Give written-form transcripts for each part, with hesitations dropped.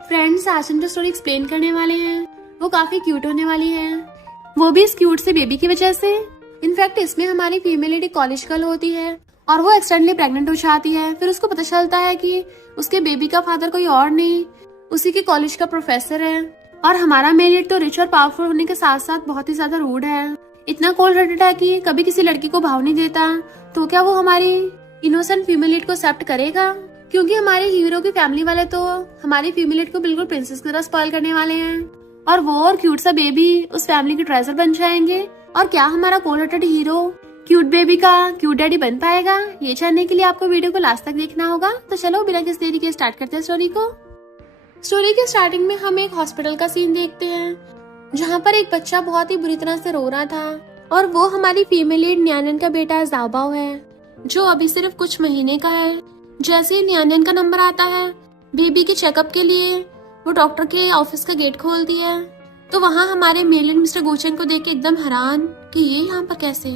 Friends, आज हम जो स्टोरी एक्सप्लेन करने वाले हैं वो काफी क्यूट होने वाली है, वो भी इस क्यूट से बेबी की वजह से। इनफैक्ट इसमें हमारी फीमेल लीड कॉलेज गर्ल होती है और वो एक्सीडेंटली प्रेग्नेंट हो जाती है। फिर उसको पता चलता है कि उसके बेबी का फादर कोई और नहीं, उसी के कॉलेज का प्रोफेसर है। और हमारा मेल लीड तो रिच और पावरफुल होने के साथ साथ बहुत ही ज्यादा रूड है, इतना कोल्ड हार्टेड है कि कभी किसी लड़की को भाव नहीं देता। तो क्या वो हमारी इनोसेंट फीमेल लीड को एक्सेप्ट करेगा? क्योंकि हमारे हीरो की फैमिली वाले तो हमारी फीमेल लीड को बिल्कुल प्रिंसेस की तरह स्पॉइल करने वाले हैं और वो और क्यूट सा बेबी उस फैमिली के ट्रेजर बन जाएंगे। और क्या हमारा cold hearted hero cute baby का क्यूट डैडी बन पाएगा? ये जानने के लिए आपको वीडियो को लास्ट तक देखना होगा। तो चलो बिना किसी देरी के स्टार्ट करते हैं स्टोरी को। स्टोरी के स्टार्टिंग में हम एक हॉस्पिटल का सीन देखते हैं जहाँ पर एक बच्चा बहुत ही बुरी तरह से रो रहा था और वो हमारी फीमेल लीड न्यानन का बेटा ज़ाओबाओ है, जो अभी सिर्फ कुछ महीने का है। जैसे ही न्यानन का नंबर आता है बेबी के चेकअप के लिए, वो डॉक्टर के ऑफिस का गेट खोलती है तो वहाँ हमारे मेल लीड मिस्टर गुचेन को देख के एकदम हैरान कि ये यहाँ पर कैसे।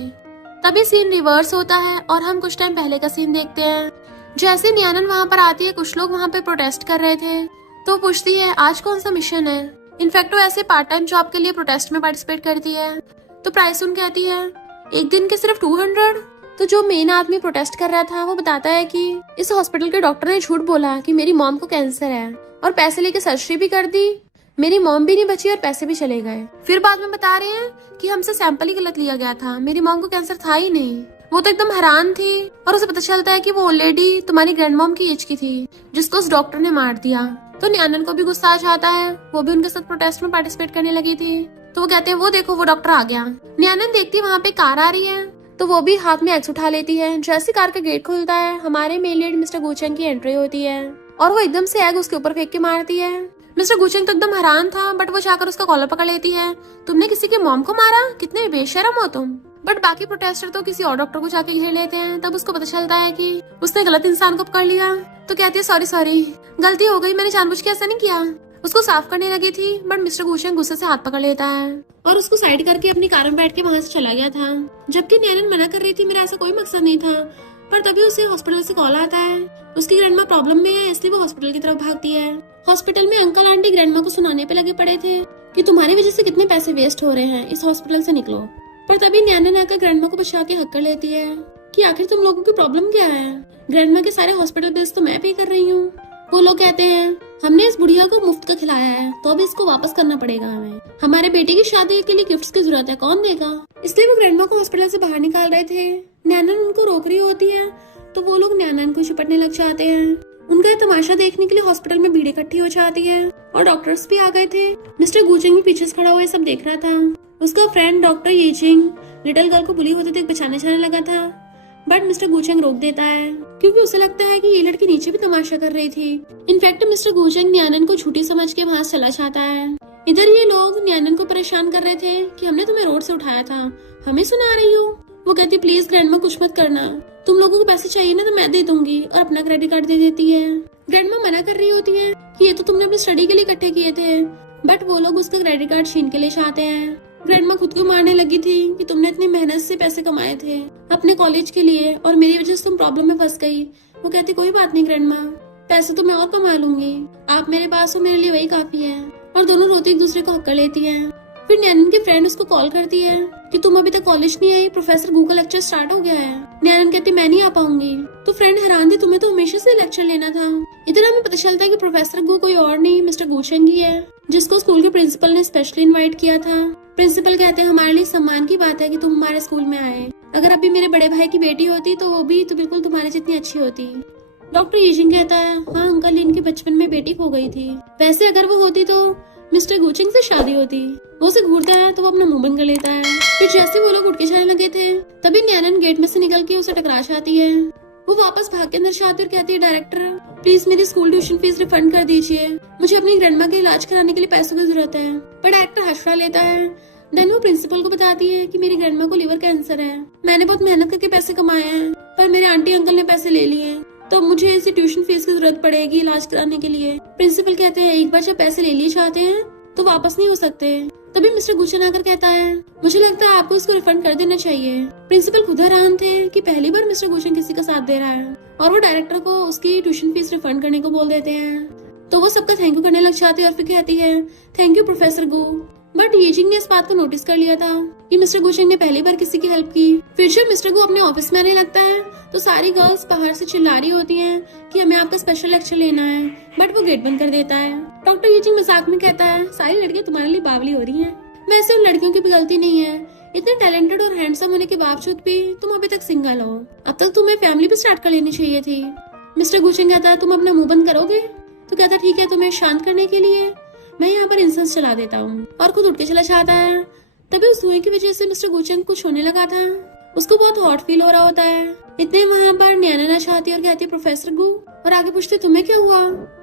तभी सीन रिवर्स होता है और हम कुछ टाइम पहले का सीन देखते हैं। जैसे न्यानन वहाँ पर आती है, कुछ लोग वहाँ पे प्रोटेस्ट कर रहे थे तो पूछती है आज कौन सा मिशन है। इनफैक्ट वो ऐसे पार्ट टाइम जॉब के लिए प्रोटेस्ट में पार्टिसिपेट करती है। तो प्राइस सुन कहती है एक दिन के सिर्फ 200। तो जो मेन आदमी प्रोटेस्ट कर रहा था वो बताता है कि इस हॉस्पिटल के डॉक्टर ने झूठ बोला कि मेरी मॉम को कैंसर है और पैसे लेके सर्जरी भी कर दी, मेरी मॉम भी नहीं बची और पैसे भी चले गए। फिर बाद में बता रहे हैं कि हमसे सैंपल ही गलत लिया गया था, मेरी मॉम को कैंसर था ही नहीं। वो तो एकदम हैरान थी और उसे पता चलता है कि वो ऑलरेडी तुम्हारी ग्रैंड मॉम की एज की थी जिसको उस डॉक्टर ने मार दिया। तो न्यानन को भी गुस्सा आ जाता है, वो भी उनके साथ प्रोटेस्ट में पार्टिसिपेट करने लगी थी। तो वो कहते हैं वो देखो वो डॉक्टर आ गया। न्यानन देखती है वहाँ पे कार आ रही है तो वो भी हाथ में एग्स उठा लेती है। जैसे कार का गेट खुलता है हमारे मेल लीड मिस्टर गुचेन की एंट्री होती है और वो एकदम से एग उसके ऊपर फेंक के मारती है। मिस्टर गुचेन तो एकदम हैरान था बट वो जाकर उसका कॉलर पकड़ लेती है। तुमने किसी के मॉम को मारा? कितने बेशरम हो तुम। बट बाकी प्रोटेस्टर तो किसी और डॉक्टर को जाके घेर लेते हैं। तब उसको पता चलता है कि उसने गलत इंसान को पकड़ लिया। तो कहती है सॉरी गलती हो गई, मैंने जानबूझ के ऐसा नहीं किया। उसको साफ करने लगी थी बट मिस्टर गुचेन गुस्से से हाथ पकड़ लेता है और उसको साइड करके अपनी कार में बैठ के वहाँ से चला गया था। जबकि न्यानन मना कर रही थी, मेरा ऐसा कोई मकसद नहीं था। पर तभी उसे हॉस्पिटल से कॉल आता है, उसकी ग्रैंडमा प्रॉब्लम में है इसलिए वो हॉस्पिटल की तरफ भागती है। हॉस्पिटल में अंकल आंटी ग्रैंडमा को सुनाने पे लगे पड़े थे कि तुम्हारी वजह से कितने पैसे वेस्ट हो रहे हैं, इस हॉस्पिटल से निकलो। पर तभी न्यानन आकर ग्रैंडमा को बचा के हक कर लेती है कि आखिर तुम लोगों की प्रॉब्लम क्या है। ग्रैंडमा के सारे हॉस्पिटल बिल्स तो मैं पे कर रही हूँ। वो लोग कहते हैं हमने इस बुढ़िया को मुफ्त का खिलाया है तो अब इसको वापस करना पड़ेगा हमें। हमारे बेटे की शादी के लिए गिफ्ट्स की जरूरत है, कौन देगा? इसलिए वो ग्रैंडमा को हॉस्पिटल से बाहर निकाल रहे थे। न्यानन उनको रोक रही होती है तो वो लोग न्यानन को चिपटने लग जाते हैं। उनका ये तमाशा देखने के लिए हॉस्पिटल में भीड़ इकट्ठी हो जाती है और डॉक्टर्स भी आ गए थे। मिस्टर गुचेन भी पीछे खड़ा हुआ सब देख रहा था। उसका फ्रेंड डॉक्टर येचिंग लिटिल गर्ल को बुली होते देख बचाने जाने लगा था बट मिस्टर गुचेंग रोक देता है क्योंकि उसे लगता है कि ये लड़की नीचे भी तमाशा कर रही थी। इनफैक्ट मिस्टर गुचेंग न्यानन को झूठी समझ के वहाँ चला जाता है। इधर ये लोग न्यानन को परेशान कर रहे थे कि हमने तुम्हें रोड से उठाया था, हमें सुना रही हो। वो कहती प्लीज ग्रैंडमा कुछ मत करना, तुम लोगों को पैसे चाहिए ना तो मैं दे दूंगी, और अपना क्रेडिट कार्ड दे देती है। ग्रैंडमा मना कर रही होती है कि ये तो तुमने अपनी स्टडी के लिए इकट्ठे किए थे बट वो लोग उसका क्रेडिट कार्ड छीन के ले जाते हैं। ग्रैंडमा खुद को मारने लगी थी कि तुमने इतनी मेहनत से पैसे कमाए थे अपने कॉलेज के लिए और मेरी वजह से तुम प्रॉब्लम में फंस गई। वो कहती कोई बात नहीं ग्रैंडमा, पैसे तो मैं और कमा लूंगी, आप मेरे पास हो, मेरे लिए वही काफी है। और दोनों रोते एक दूसरे को हक कर लेती हैं। फिर न्यानन की फ्रेंड उसको कॉल करती है कि तुम अभी तक कॉलेज नहीं आई, प्रोफेसर गू का लेक्चर स्टार्ट हो गया है। न्यानन कहती मैं नहीं आ पाऊंगी। तो फ्रेंड हैरान थी, तुम्हें तो हमेशा से लेक्चर लेना था। इधर हमें पता चलता है कि प्रोफेसर गू कोई और नहीं मिस्टर गुचेंग ही है जिसको स्कूल के प्रिंसिपल ने स्पेशली इनवाइट किया था। प्रिंसिपल कहते हैं हमारे लिए सम्मान की बात है कि तुम हमारे स्कूल में आए, अगर अभी मेरे बड़े भाई की बेटी होती तो वो भी तो बिल्कुल तुम्हारे जितनी अच्छी होती। डॉक्टर येचिंग कहता है हाँ अंकल, इनके बचपन में बेटी खो गई थी, वैसे अगर वो होती तो मिस्टर गुचेंग से शादी होती। वो उसे घूरता है तो वो अपना मुंह बंद कर लेता है। फिर जैसे वो लोग उठ के जाने लगे थे तभी न्यानन गेट में से निकल के उसे टकरा जाती है। वो वापस भाग के अंदर जाती और कहती है डायरेक्टर प्लीज मेरी स्कूल ट्यूशन फीस रिफंड कर दीजिए, मुझे अपनी ग्रैंडमा के इलाज कराने के लिए पैसों की जरूरत है। पर डायरेक्टर हंसड़ा लेता है। देन वो प्रिंसिपल को बताती है कि मेरी ग्रैंडमा को लीवर कैंसर है, मैंने बहुत मेहनत करके पैसे कमाए हैं पर मेरे आंटी अंकल ने पैसे ले लिए तो मुझे इसी ट्यूशन फीस की जरूरत पड़ेगी इलाज कराने के लिए। प्रिंसिपल कहते हैं एक बार जब पैसे ले लिए जाते हैं तो वापस नहीं हो सकते। तभी मिस्टर गुचेन आकर कहता है मुझे लगता है आपको इसको रिफंड कर देना चाहिए। प्रिंसिपल खुद हैरान थे कि पहली बार मिस्टर गुचेन किसी का साथ दे रहा है और वो डायरेक्टर को उसकी ट्यूशन फीस रिफंड करने को बोल देते हैं। तो वो सबका थैंक यू करने लग जाती है और फिर कहती है thank you professor go. But Yejing ने इस बात को नोटिस कर लिया था कि मिस्टर गुचेंग ने पहली बार किसी की हेल्प की। फिर जब मिस्टर गो अपने ऑफिस में आने लगता है तो सारी गर्ल्स बाहर से चिल्ला रही होती हैं कि हमें आपका स्पेशल लेक्चर लेना है, बट वो गेट बंद कर देता है। डॉक्टर येजिंग मजाक में कहता है सारी लड़कियां तुम्हारे लिए बावली हो रही हैं। वैसे उन लड़कियों की भी गलती नहीं है, इतने टैलेंटेड और हैंडसम होने के बावजूद भी तुम अभी तक सिंगल हो। अब तक तुम्हें फैमिली भी स्टार्ट कर लेनी चाहिए थी। मिस्टर गुचेंग कहता है तुम अपना मुंह बंद करोगे? तो कहता ठीक है, तुम्हें शांत करने के लिए मैं यहाँ पर इंसेंस चला देता हूँ, और खुद उठ के चला जाता है। तभी उस धुएं की वजह से मिस्टर गुचेंग कुछ होने लगा था, उसको बहुत हॉट फील हो रहा होता है। इतने वहाँ पर न्याना चाहती और कहती प्रोफेसर गु, और आगे पूछती तुम्हें क्या हुआ।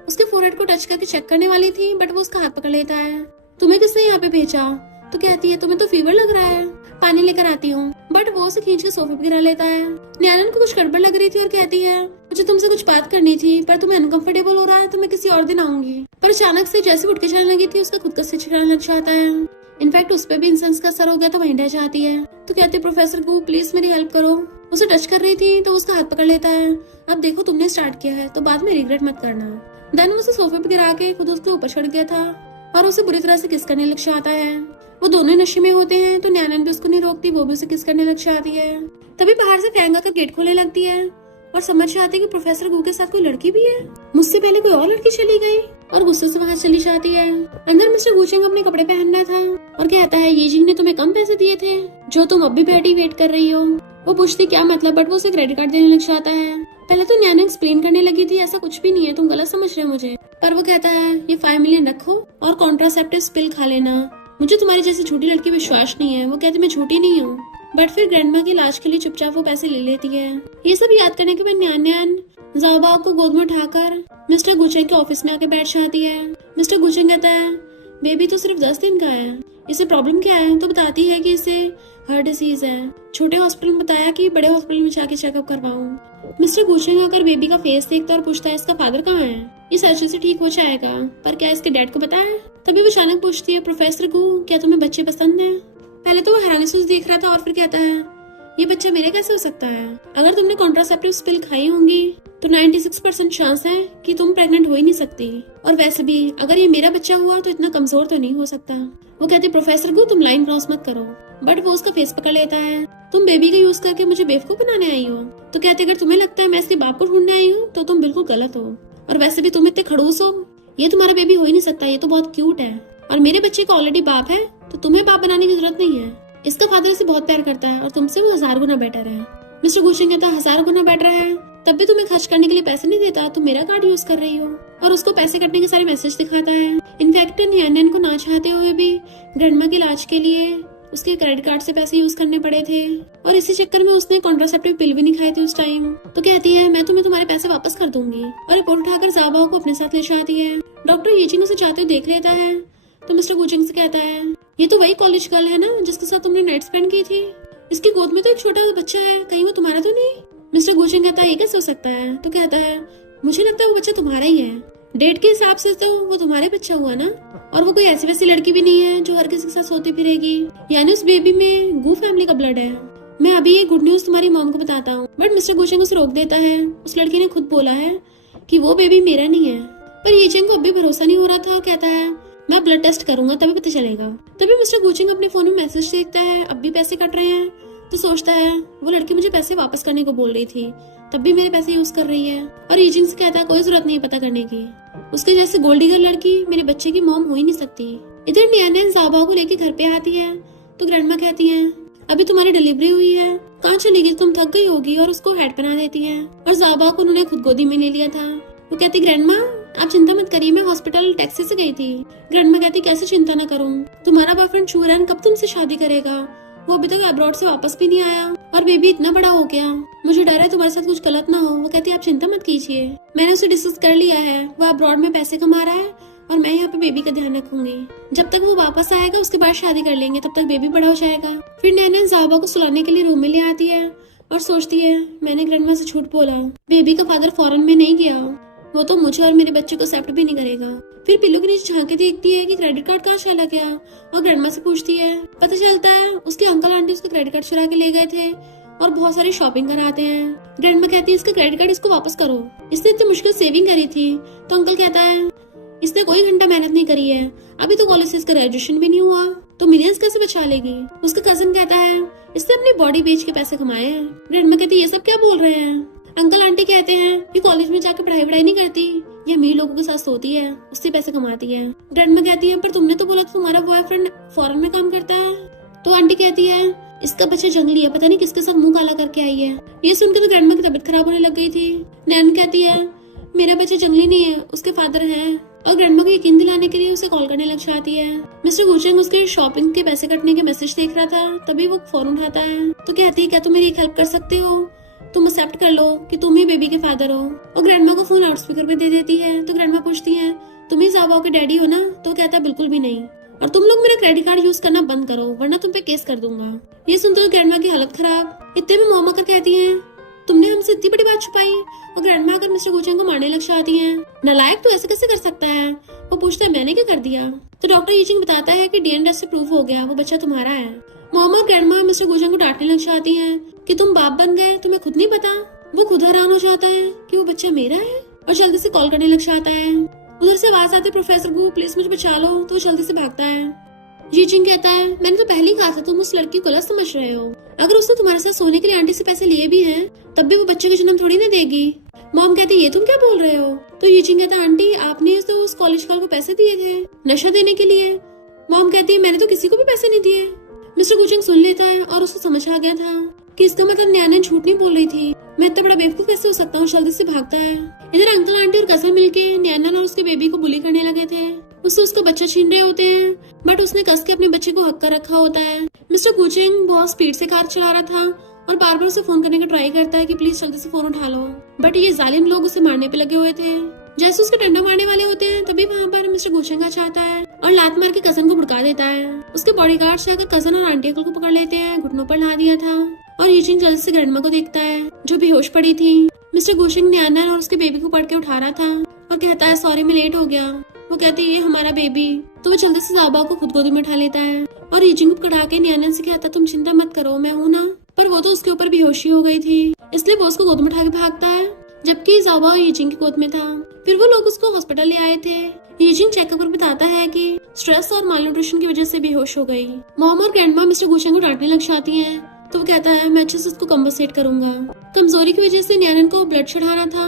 उसके फोरहेड को टच करके चेक करने वाली थी, बट वो उसका हाथ पकड़ लेता है। तुम्हें किसने यहाँ पे भेजा? तो कहती है तुम्हें तो फीवर लग रहा है, पानी लेकर आती हूँ। बट वो उसे खींच के सोफे पे गिरा लेता है। न्यानन को कुछ गड़बड़ लग रही थी और कहती है मुझे तुमसे कुछ बात करनी थी, पर तुम्हें अनकंफर्टेबल हो रहा है तो मैं किसी और दिन आऊंगी। पर अचानक से जैसे उठ के चलने लगी थी उसका खुद का सिर छिड़ाने लग जाता है। इनफैक्ट उस पर भी इंसेंस का असर हो गया तो वहीं रह जाती है। तो कहते प्रोफेसर को प्लीज मेरी हेल्प करो। उसे टच कर रही थी तो उसका हाथ पकड़ लेता है। अब देखो तुमने स्टार्ट किया है तो बाद में रिग्रेट मत करना। देन उसे सोफे पे गिरा के खुद उसके ऊपर चढ़ गया था और उसे बुरी तरह से किस करने लग जाता है। वो दोनों नशे में होते हैं तो न्यानन भी उसको नहीं रोकती, वो भी उसे किस करने लग जाती है। तभी बाहर से फैंग आकर गेट खोलने लगती है और समझ जाते हैं कि प्रोफेसर गू के साथ कोई लड़की भी है। मुझसे पहले कोई और लड़की चली गई और गुस्से से वहाँ चली जाती है। अंदर मिस्टर गुचेंग अपने कपड़े पहन रहा था और कहता है येजिंग ने तुम्हें कम पैसे दिए थे जो तुम अब भी बैठी वेट कर रही हो। वो पूछती क्या मतलब, बट वो उसे क्रेडिट कार्ड देने लग जाता है। पहले तो न्याना एक्सप्लेन करने लगी थी ऐसा कुछ भी नहीं है, तुम गलत समझ रहे हो मुझे। पर वो कहता है ये 5 मिलियन रखो और कॉन्ट्रासेप्टिव पिल खा लेना, मुझे तुम्हारी जैसी छोटी लड़की विश्वास नहीं है। वो कहती मैं छोटी नहीं हूँ। बट फिर ग्रैंडमा की इलाज के लिए चुपचाप वो पैसे ले लेती है। ये सब याद करने के बाद न्यान ज़ाओबाओ को गोद में उठाकर मिस्टर गुचेंग के ऑफिस में आके बैठ जाती है। मिस्टर गुचेंग कहता है बेबी तो सिर्फ 10 दिन का है, इसे प्रॉब्लम क्या है? तो बताती है कि इसे हार्ट डिसीज है। छोटे हॉस्पिटल में बताया कि बड़े हॉस्पिटल में जाके चेकअप करवाऊं। मिस्टर गुचेंग आकर बेबी का फेस देखता और पूछता है इसका फादर कहाँ है? ये सर्जरी से ठीक हो जाएगा, पर क्या इसके डैड को पता है? तभी वो अचानक पूछती है प्रोफेसर को क्या तुम्हें बच्चे पसंद है? पहले तो वो हैरानी से देख रहा था और फिर कहता है ये बच्चा मेरे कैसे हो सकता है? अगर तुमने कॉन्ट्रासेप्टिव पिल खाई होंगी तो 96% चांस है कि तुम प्रेग्नेंट हो ही नहीं सकती, और वैसे भी अगर ये मेरा बच्चा हुआ तो इतना कमजोर तो नहीं हो सकता। वो कहती प्रोफेसर को तुम लाइन क्रॉस मत करो, बट वो उसका फेस पकड़ लेता है। तुम बेबी का यूज करके मुझे बेवकूफ बनाने आई हो। तो कहते अगर तुम्हें लगता है मैं इसके बाप को ढूंढने आई हूँ तो तुम बिल्कुल गलत हो, और वैसे भी तुम इतने खड़ूस हो, ये तुम्हारा बेबी हो ही नहीं सकता, ये तो बहुत क्यूट है, और मेरे बच्चे का ऑलरेडी बाप है तो तुम्हें बाप बनाने की जरूरत नहीं है। इसका फादर इसे बहुत प्यार करता है और तुमसे वो 1000 गुना बेटर है। मिस्टर गुचेंग कहता है 1000 गुना बेटर है, तब भी तुम्हें खर्च करने के लिए पैसे नहीं देता, तुम मेरा कार्ड यूज कर रही हो। और उसको पैसे कटने के सारे मैसेज दिखाता है। इनफैक्ट न्यान को ना चाहते हुए भी ग्रैंडमा के इलाज के लिए उसके क्रेडिट कार्ड से पैसे यूज करने पड़े थे, और इसी चक्कर में उसने कॉन्ट्रासेप्टिव पिल भी नहीं खाई थी उस टाइम। तो कहती है मैं तुम्हें तुम्हारे पैसे वापस कर दूंगी, और रिपोर्ट उठाकर ज़ाओबाओ को अपने साथ ले जाती है। डॉक्टर येजिंग उसे जाते हुए देख लेता है तो मिस्टर गुचेंग से कहता है ये तो वही कॉलेज गर्ल है ना जिसके साथ तुमने नाइट स्पेंड की थी, इसकी गोद में तो एक छोटा बच्चा है, कहीं वो तुम्हारा तो नहीं? मिस्टर गुचेंग कहता है ये कैसे हो सकता है? तो कहता है मुझे लगता है वो बच्चा तुम्हारा ही है, डेट के हिसाब से तो वो तुम्हारे बच्चा हुआ ना, और वो कोई ऐसी वैसी लड़की भी नहीं है जो हर किसी के साथ सोती फिरेगी, यानी उस बेबी में गू फैमिली का ब्लड है। मैं अभी ये गुड न्यूज तुम्हारी मॉम को बताता हूँ। बट मिस्टर गुचेंग उसे रोक देता है। उस लड़की ने खुद बोला है कि वो बेबी मेरा नहीं है। पर येजिंग को अब भी भरोसा नहीं हो रहा था और कहता है मैं ब्लड टेस्ट करूंगा तभी पता चलेगा। तभी मिस्टर गुचेंग अपने फोन में मैसेज देखता है अब भी पैसे कट रहे हैं, तो सोचता है वो लड़की मुझे पैसे वापस करने को बोल रही थी, तब भी मेरे पैसे यूज कर रही है। और येजिंग से कहता है कोई जरूरत नहीं है पता करने की, उसके जैसे गोल्ड डिगर लड़की मेरे बच्चे की मॉम हो ही नहीं सकती। इधर न्यान ज़ाओबाओ को लेके घर पे आती है तो ग्रैंडमा कहती है अभी तुम्हारी डिलीवरी हुई है, कहाँ चली गई? तुम थक गई होगी, और उसको हेड पहना देती है। और ज़ाओबाओ को उन्होंने खुद गोदी में ले लिया था। वो कहती ग्रैंडमा आप चिंता मत करिए, मैं हॉस्पिटल टैक्सी से गई थी। ग्रैंडमा कहती कैसे चिंता ना करूं, तुम्हारा बॉयफ्रेंड चूरन कब तुमसे शादी करेगा, वो अभी तक अब्रॉड से वापस भी नहीं आया, और बेबी इतना बड़ा हो गया, मुझे डर है तुम्हारे साथ कुछ गलत ना हो। वो कहती आप चिंता मत कीजिए, मैंने उसे डिस्कस कर लिया है, वो अब्रॉड में पैसे कमा रहा है और मैं यहाँ पे बेबी का ध्यान रखूंगी। जब तक वो वापस आएगा उसके बाद शादी कर लेंगे, तब तक बेबी बड़ा हो जाएगा। फिर नैना ज़ाओबाओ को सुलाने के लिए रूम में ले आती है और सोचती है मैंने ग्रैंडमा से झूठ बोला, बेबी का फादर फॉरेन में नहीं गया, वो तो मुझे और मेरे बच्चे को एक्सेप्ट भी नहीं करेगा। फिर पिल्लू के नीचे झांक के देखती है कि क्रेडिट कार्ड कहाँ चला गया, और ग्रैंडमा से पूछती है। पता चलता है उसके अंकल आंटी उसका क्रेडिट कार्ड चुरा के ले गए थे और बहुत सारी शॉपिंग कराते हैं। ग्रैंडमा कहती है इसका क्रेडिट कार्ड इसको वापस करो, इसने इतनी मुश्किल सेविंग करी थी। तो अंकल कहता है इसने कोई घंटा मेहनत नहीं करी है, अभी तो कॉलेज से इसका ग्रेजुएशन भी नहीं हुआ, तो मिलियंस कैसे बचा लेगी। उसका कजन कहता है इसने अपनी बॉडी बेच के पैसे कमाए हैं। ग्रैंडमा कहती है ये सब क्या बोल रहे हैं। अंकल आंटी कहते हैं कि कॉलेज में जाकर पढ़ाई नहीं करती, ये अमीर लोगों के साथ सोती है, उससे पैसे कमाती है। ग्रैंडमा कहती है पर तुमने तो बोला था तुम्हारा बॉयफ्रेंड फॉरेन में काम करता है। तो आंटी कहती है इसका बच्चा जंगली है, पता नहीं किसके साथ मुंह काला करके आई है। ये सुनकर तो ग्रैंडमा की तबीयत खराब होने लग गई थी। नैन कहती है मेरा बच्चा जंगली नहीं है, उसके फादर हैं। और ग्रैंडमा को यकीन दिलाने के लिए उसे कॉल करने लग जाती है। मिस्टर गुचेंग उसके शॉपिंग के पैसे कटने के मैसेज देख रहा था, तभी वो फोन उठाता है। तो कहती है क्या तुम मेरी हेल्प कर सकते हो, तुम एक्सेप्ट कर लो कि तुम ही बेबी के फादर हो। और ग्रैंडमा को फोन लाउड स्पीकर पे दे देती है। तो ग्रैंडमा पूछती है तुम ही ज़ाओबाओ के डैडी हो ना। तो कहता है बिल्कुल भी नहीं, और तुम लोग मेरा क्रेडिट कार्ड यूज करना बंद करो वरना तुम पे केस कर दूंगा। ये सुनते तो ग्रैंडमा की हालत खराब। इतने में मॉम आकर कहती है तुमने हमसे इतनी बड़ी बात छुपाई। और ग्रैंडमा आकर मिस्टर गुचेंग को मारने लग जाती है। नालायक तो ऐसे कैसे कर सकता है। वो पूछता है मैंने क्या कर दिया। तो डॉक्टर यीचिंग बताता है कि डीएनए टेस्ट से प्रूफ हो गया वो बच्चा तुम्हारा है। मॉम और ग्रैंडमा मिस्टर गुचेंग को डांटने लग जाती है कि तुम बाप बन गए, तुम्हें खुद नहीं पता। वो खुद हैरान हो जाता है कि वो बच्चा मेरा है और जल्दी से कॉल करने लग जाता है। उधर से आवाज आती है प्रोफेसर को प्लीज मुझे बचा लो। तो वो जल्दी से भागता है। यीचिंग कहता है मैंने तो पहले ही कहा था तुम उस लड़की को गलत समझ रहे हो। अगर उसने तुम्हारे साथ सोने के लिए आंटी से पैसे लिए भी हैं तब भी वो बच्चे का जन्म थोड़ी ना देगी। मॉम कहती है ये तुम क्या बोल रहे हो। तो यीचिंग कहता है आंटी आपने तो उस कॉलेज गर्ल को पैसे दिए थे नशा देने के लिए। मॉम कहती है मैंने तो किसी को भी पैसे नहीं दिए। मिस्टर गुचेंग सुन लेता है और उसको समझ आ गया था कि इसका मतलब न्याना झूठ नहीं बोल रही थी। मैं इतना बड़ा बेवकूफ कैसे हो सकता हूँ। जल्दी से भागता है। इधर अंकल आंटी और कजन मिलके न्याना और उसके बेबी को बुली करने लगे थे। उससे उसका बच्चा छीन रहे होते हैं बट उसने कस के अपने बच्चे को हक कर रखा होता है। मिस्टर गुचेंग बहुत स्पीड से कार चला रहा था और बार बार उसे फोन करने का ट्राई करता है कि प्लीज जल्दी से फोन उठा लो, बट ये जालिम लोग उसे मारने पे लगे हुए थे। जैसे उसके डंडा मारने वाले होते हैं तभी वहाँ पर मिस्टर गुचेंग आ जाता है और लात मार के कजन को भड़का देता है। उसके बॉडीगार्ड्स जाकर कजन और आंटी अंकल को पकड़ लेते हैं, घुटनों पर ला दिया था। और यीचिंग जल्दी से ग्रैंडमा को देखता है जो बेहोश पड़ी थी। मिस्टर गुचेंग न्याना और उसके बेबी को पकड़ के उठा रहा था और कहता है सॉरी मैं लेट हो गया। वो कहती है ये हमारा बेबी। तो वो जल्दी से ज़ाओबाओ को खुद गोदी में उठा लेता है और यीचिंग को पकड़ा के न्याना से कहता तुम चिंता मत करो मैं हूँ ना। पर वो तो उसके ऊपर बेहोशी हो गई थी इसलिए वो उसको गोद में उठा के भागता है जबकि ज़ाओबाओ यीचिंग की गोद में था। फिर वो लोग उसको हॉस्पिटल ले आए थे। यीचिंग चेकअप पर बताता है कि स्ट्रेस और मालन्यूट्रिशन की वजह से बेहोश हो गई। मॉम और ग्रैंडमा मिस्टर गुचेंग को डांटने लग जाती हैं। तो वो कहता है मैं अच्छे से उसको कम्पनसेट करूंगा। कमजोरी की वजह से न्यानन को ब्लड चढ़ाना था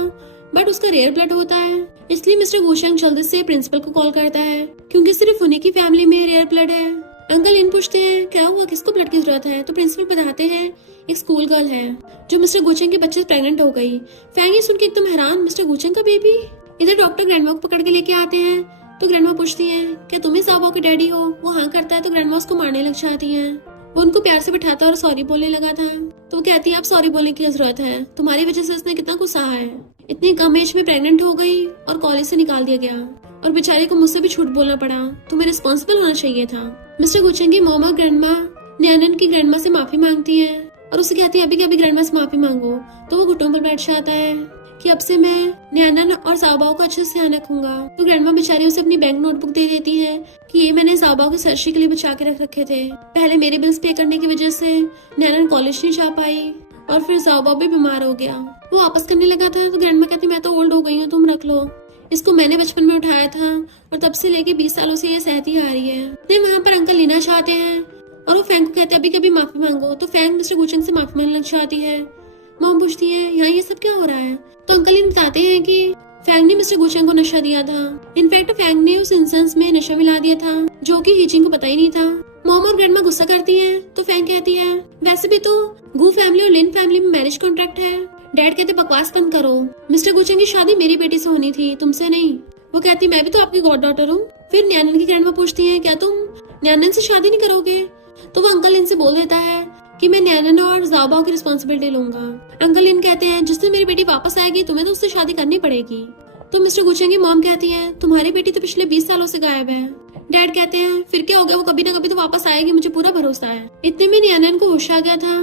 बट उसका रेयर ब्लड होता है इसलिए मिस्टर गुचेंग जल्दी से प्रिंसिपल को कॉल करता है क्योंकि सिर्फ उन्हीं की फैमिली में रेयर ब्लड है। अंकल इन पूछते हैं क्या हुआ किसको ब्लड की जरूरत है। तो प्रिंसिपल बताते हैं एक स्कूल गर्ल है जो मिस्टर गुचेंग के बच्चे से प्रेग्नेंट हो गई। फैंग ये सुन के एकदम हैरान मिस्टर गुचेंग का बेबी। इधर डॉक्टर ग्रैंडमा को पकड़ के लेके आते हैं। तो ग्रैंडमा पूछती है क्या तुम ही ज़ाओबाओ के डैडी हो। वो हाँ करता है तो ग्रैंडमा उसको मारने लग जाती है। वो उनको प्यार से बिठाता और सॉरी बोलने लगा था। तो वो कहती है अब सॉरी बोलने की जरूरत है, तुम्हारी वजह से इसने कितना कुछ सहा है। इतनी कम एज में प्रेग्नेंट हो गई और कॉलेज से निकाल दिया गया और बेचारी को मुझसे भी झूठ बोलना पड़ा। तुम्हें रिस्पॉन्सिबल होना चाहिए था। मिस्टर गुचेंग की मॉम और ग्रैंडमा न्यानन की ग्रैंडमा से माफी मांगती है और उसे कहती है अभी के अभी ग्रैंडमा से माफी मांगो। तो वो घुटनों पर बैठ जाता है कि अब से मैं न्यानन और ज़ाओबाओ का अच्छे से ध्यान रखूंगा। तो ग्रैंडमा बेचारी उसे अपनी बैंक नोटबुक दे देती है कि ये मैंने ज़ाओबाओ की सर्जरी के लिए बचा के रख रखे थे। पहले मेरे बिल्स पे करने की वजह से न्यानन कॉलेज नहीं जा पाई और फिर ज़ाओबाओ भी बीमार हो गया। वो वापस करने लगा था तो ग्रैंडमा कहती मैं तो ओल्ड हो गई हूँ, तुम रख लो। इसको मैंने बचपन में उठाया था और तब से लेके 20 सालों से ये सहती आ रही है। तो वहाँ पर अंकल लेना चाहते हैं और वो फैंग को कहते हैं अभी कभी माफी मांगो। तो फैंग मिस्टर गुचेंग से माफी मांगने लग जाती है। मॉम पूछती है यहाँ ये सब क्या हो रहा है। तो अंकल इन बताते हैं कि फैंग ने मिस्टर गुचेंग को नशा दिया था। इनफैक्ट फैंग ने उस इंसेंस में नशा मिला दिया था जो कि यीचिंग को पता ही नहीं था। मॉम और ग्रैंडमा गुस्सा करती है तो फैंग कहती है वैसे भी तो गू फैमिली और लिन फैमिली में मैरिज कॉन्ट्रैक्ट है। डैड कहते बकवास बंद करो, मिस्टर गुचेंग की शादी मेरी बेटी से होनी थी, तुमसे नहीं। वो कहती मैं भी तो आपकी गॉड डॉटर हूँ। फिर न्यानन की ग्रैंडमा पूछती है क्या तुम न्यानन से शादी नहीं करोगे। तो वो अंकल इनसे बोल देता है कि मैं न्यानन और ज़ाओबाओ की रिस्पॉन्सिबिलिटी लूंगा। अंकल इन कहते हैं जिस दिन मेरी बेटी वापस आएगी तुम्हें तो उससे शादी करनी पड़ेगी। तो मिस्टर गुचेंग की मॉम कहती है तुम्हारी बेटी तो पिछले 20 सालों से गायब है। डैड कहते हैं फिर क्या हो गया, वो कभी ना कभी तो वापस आएगी, मुझे पूरा भरोसा है। इतने में न्यानन को होश आ गया था।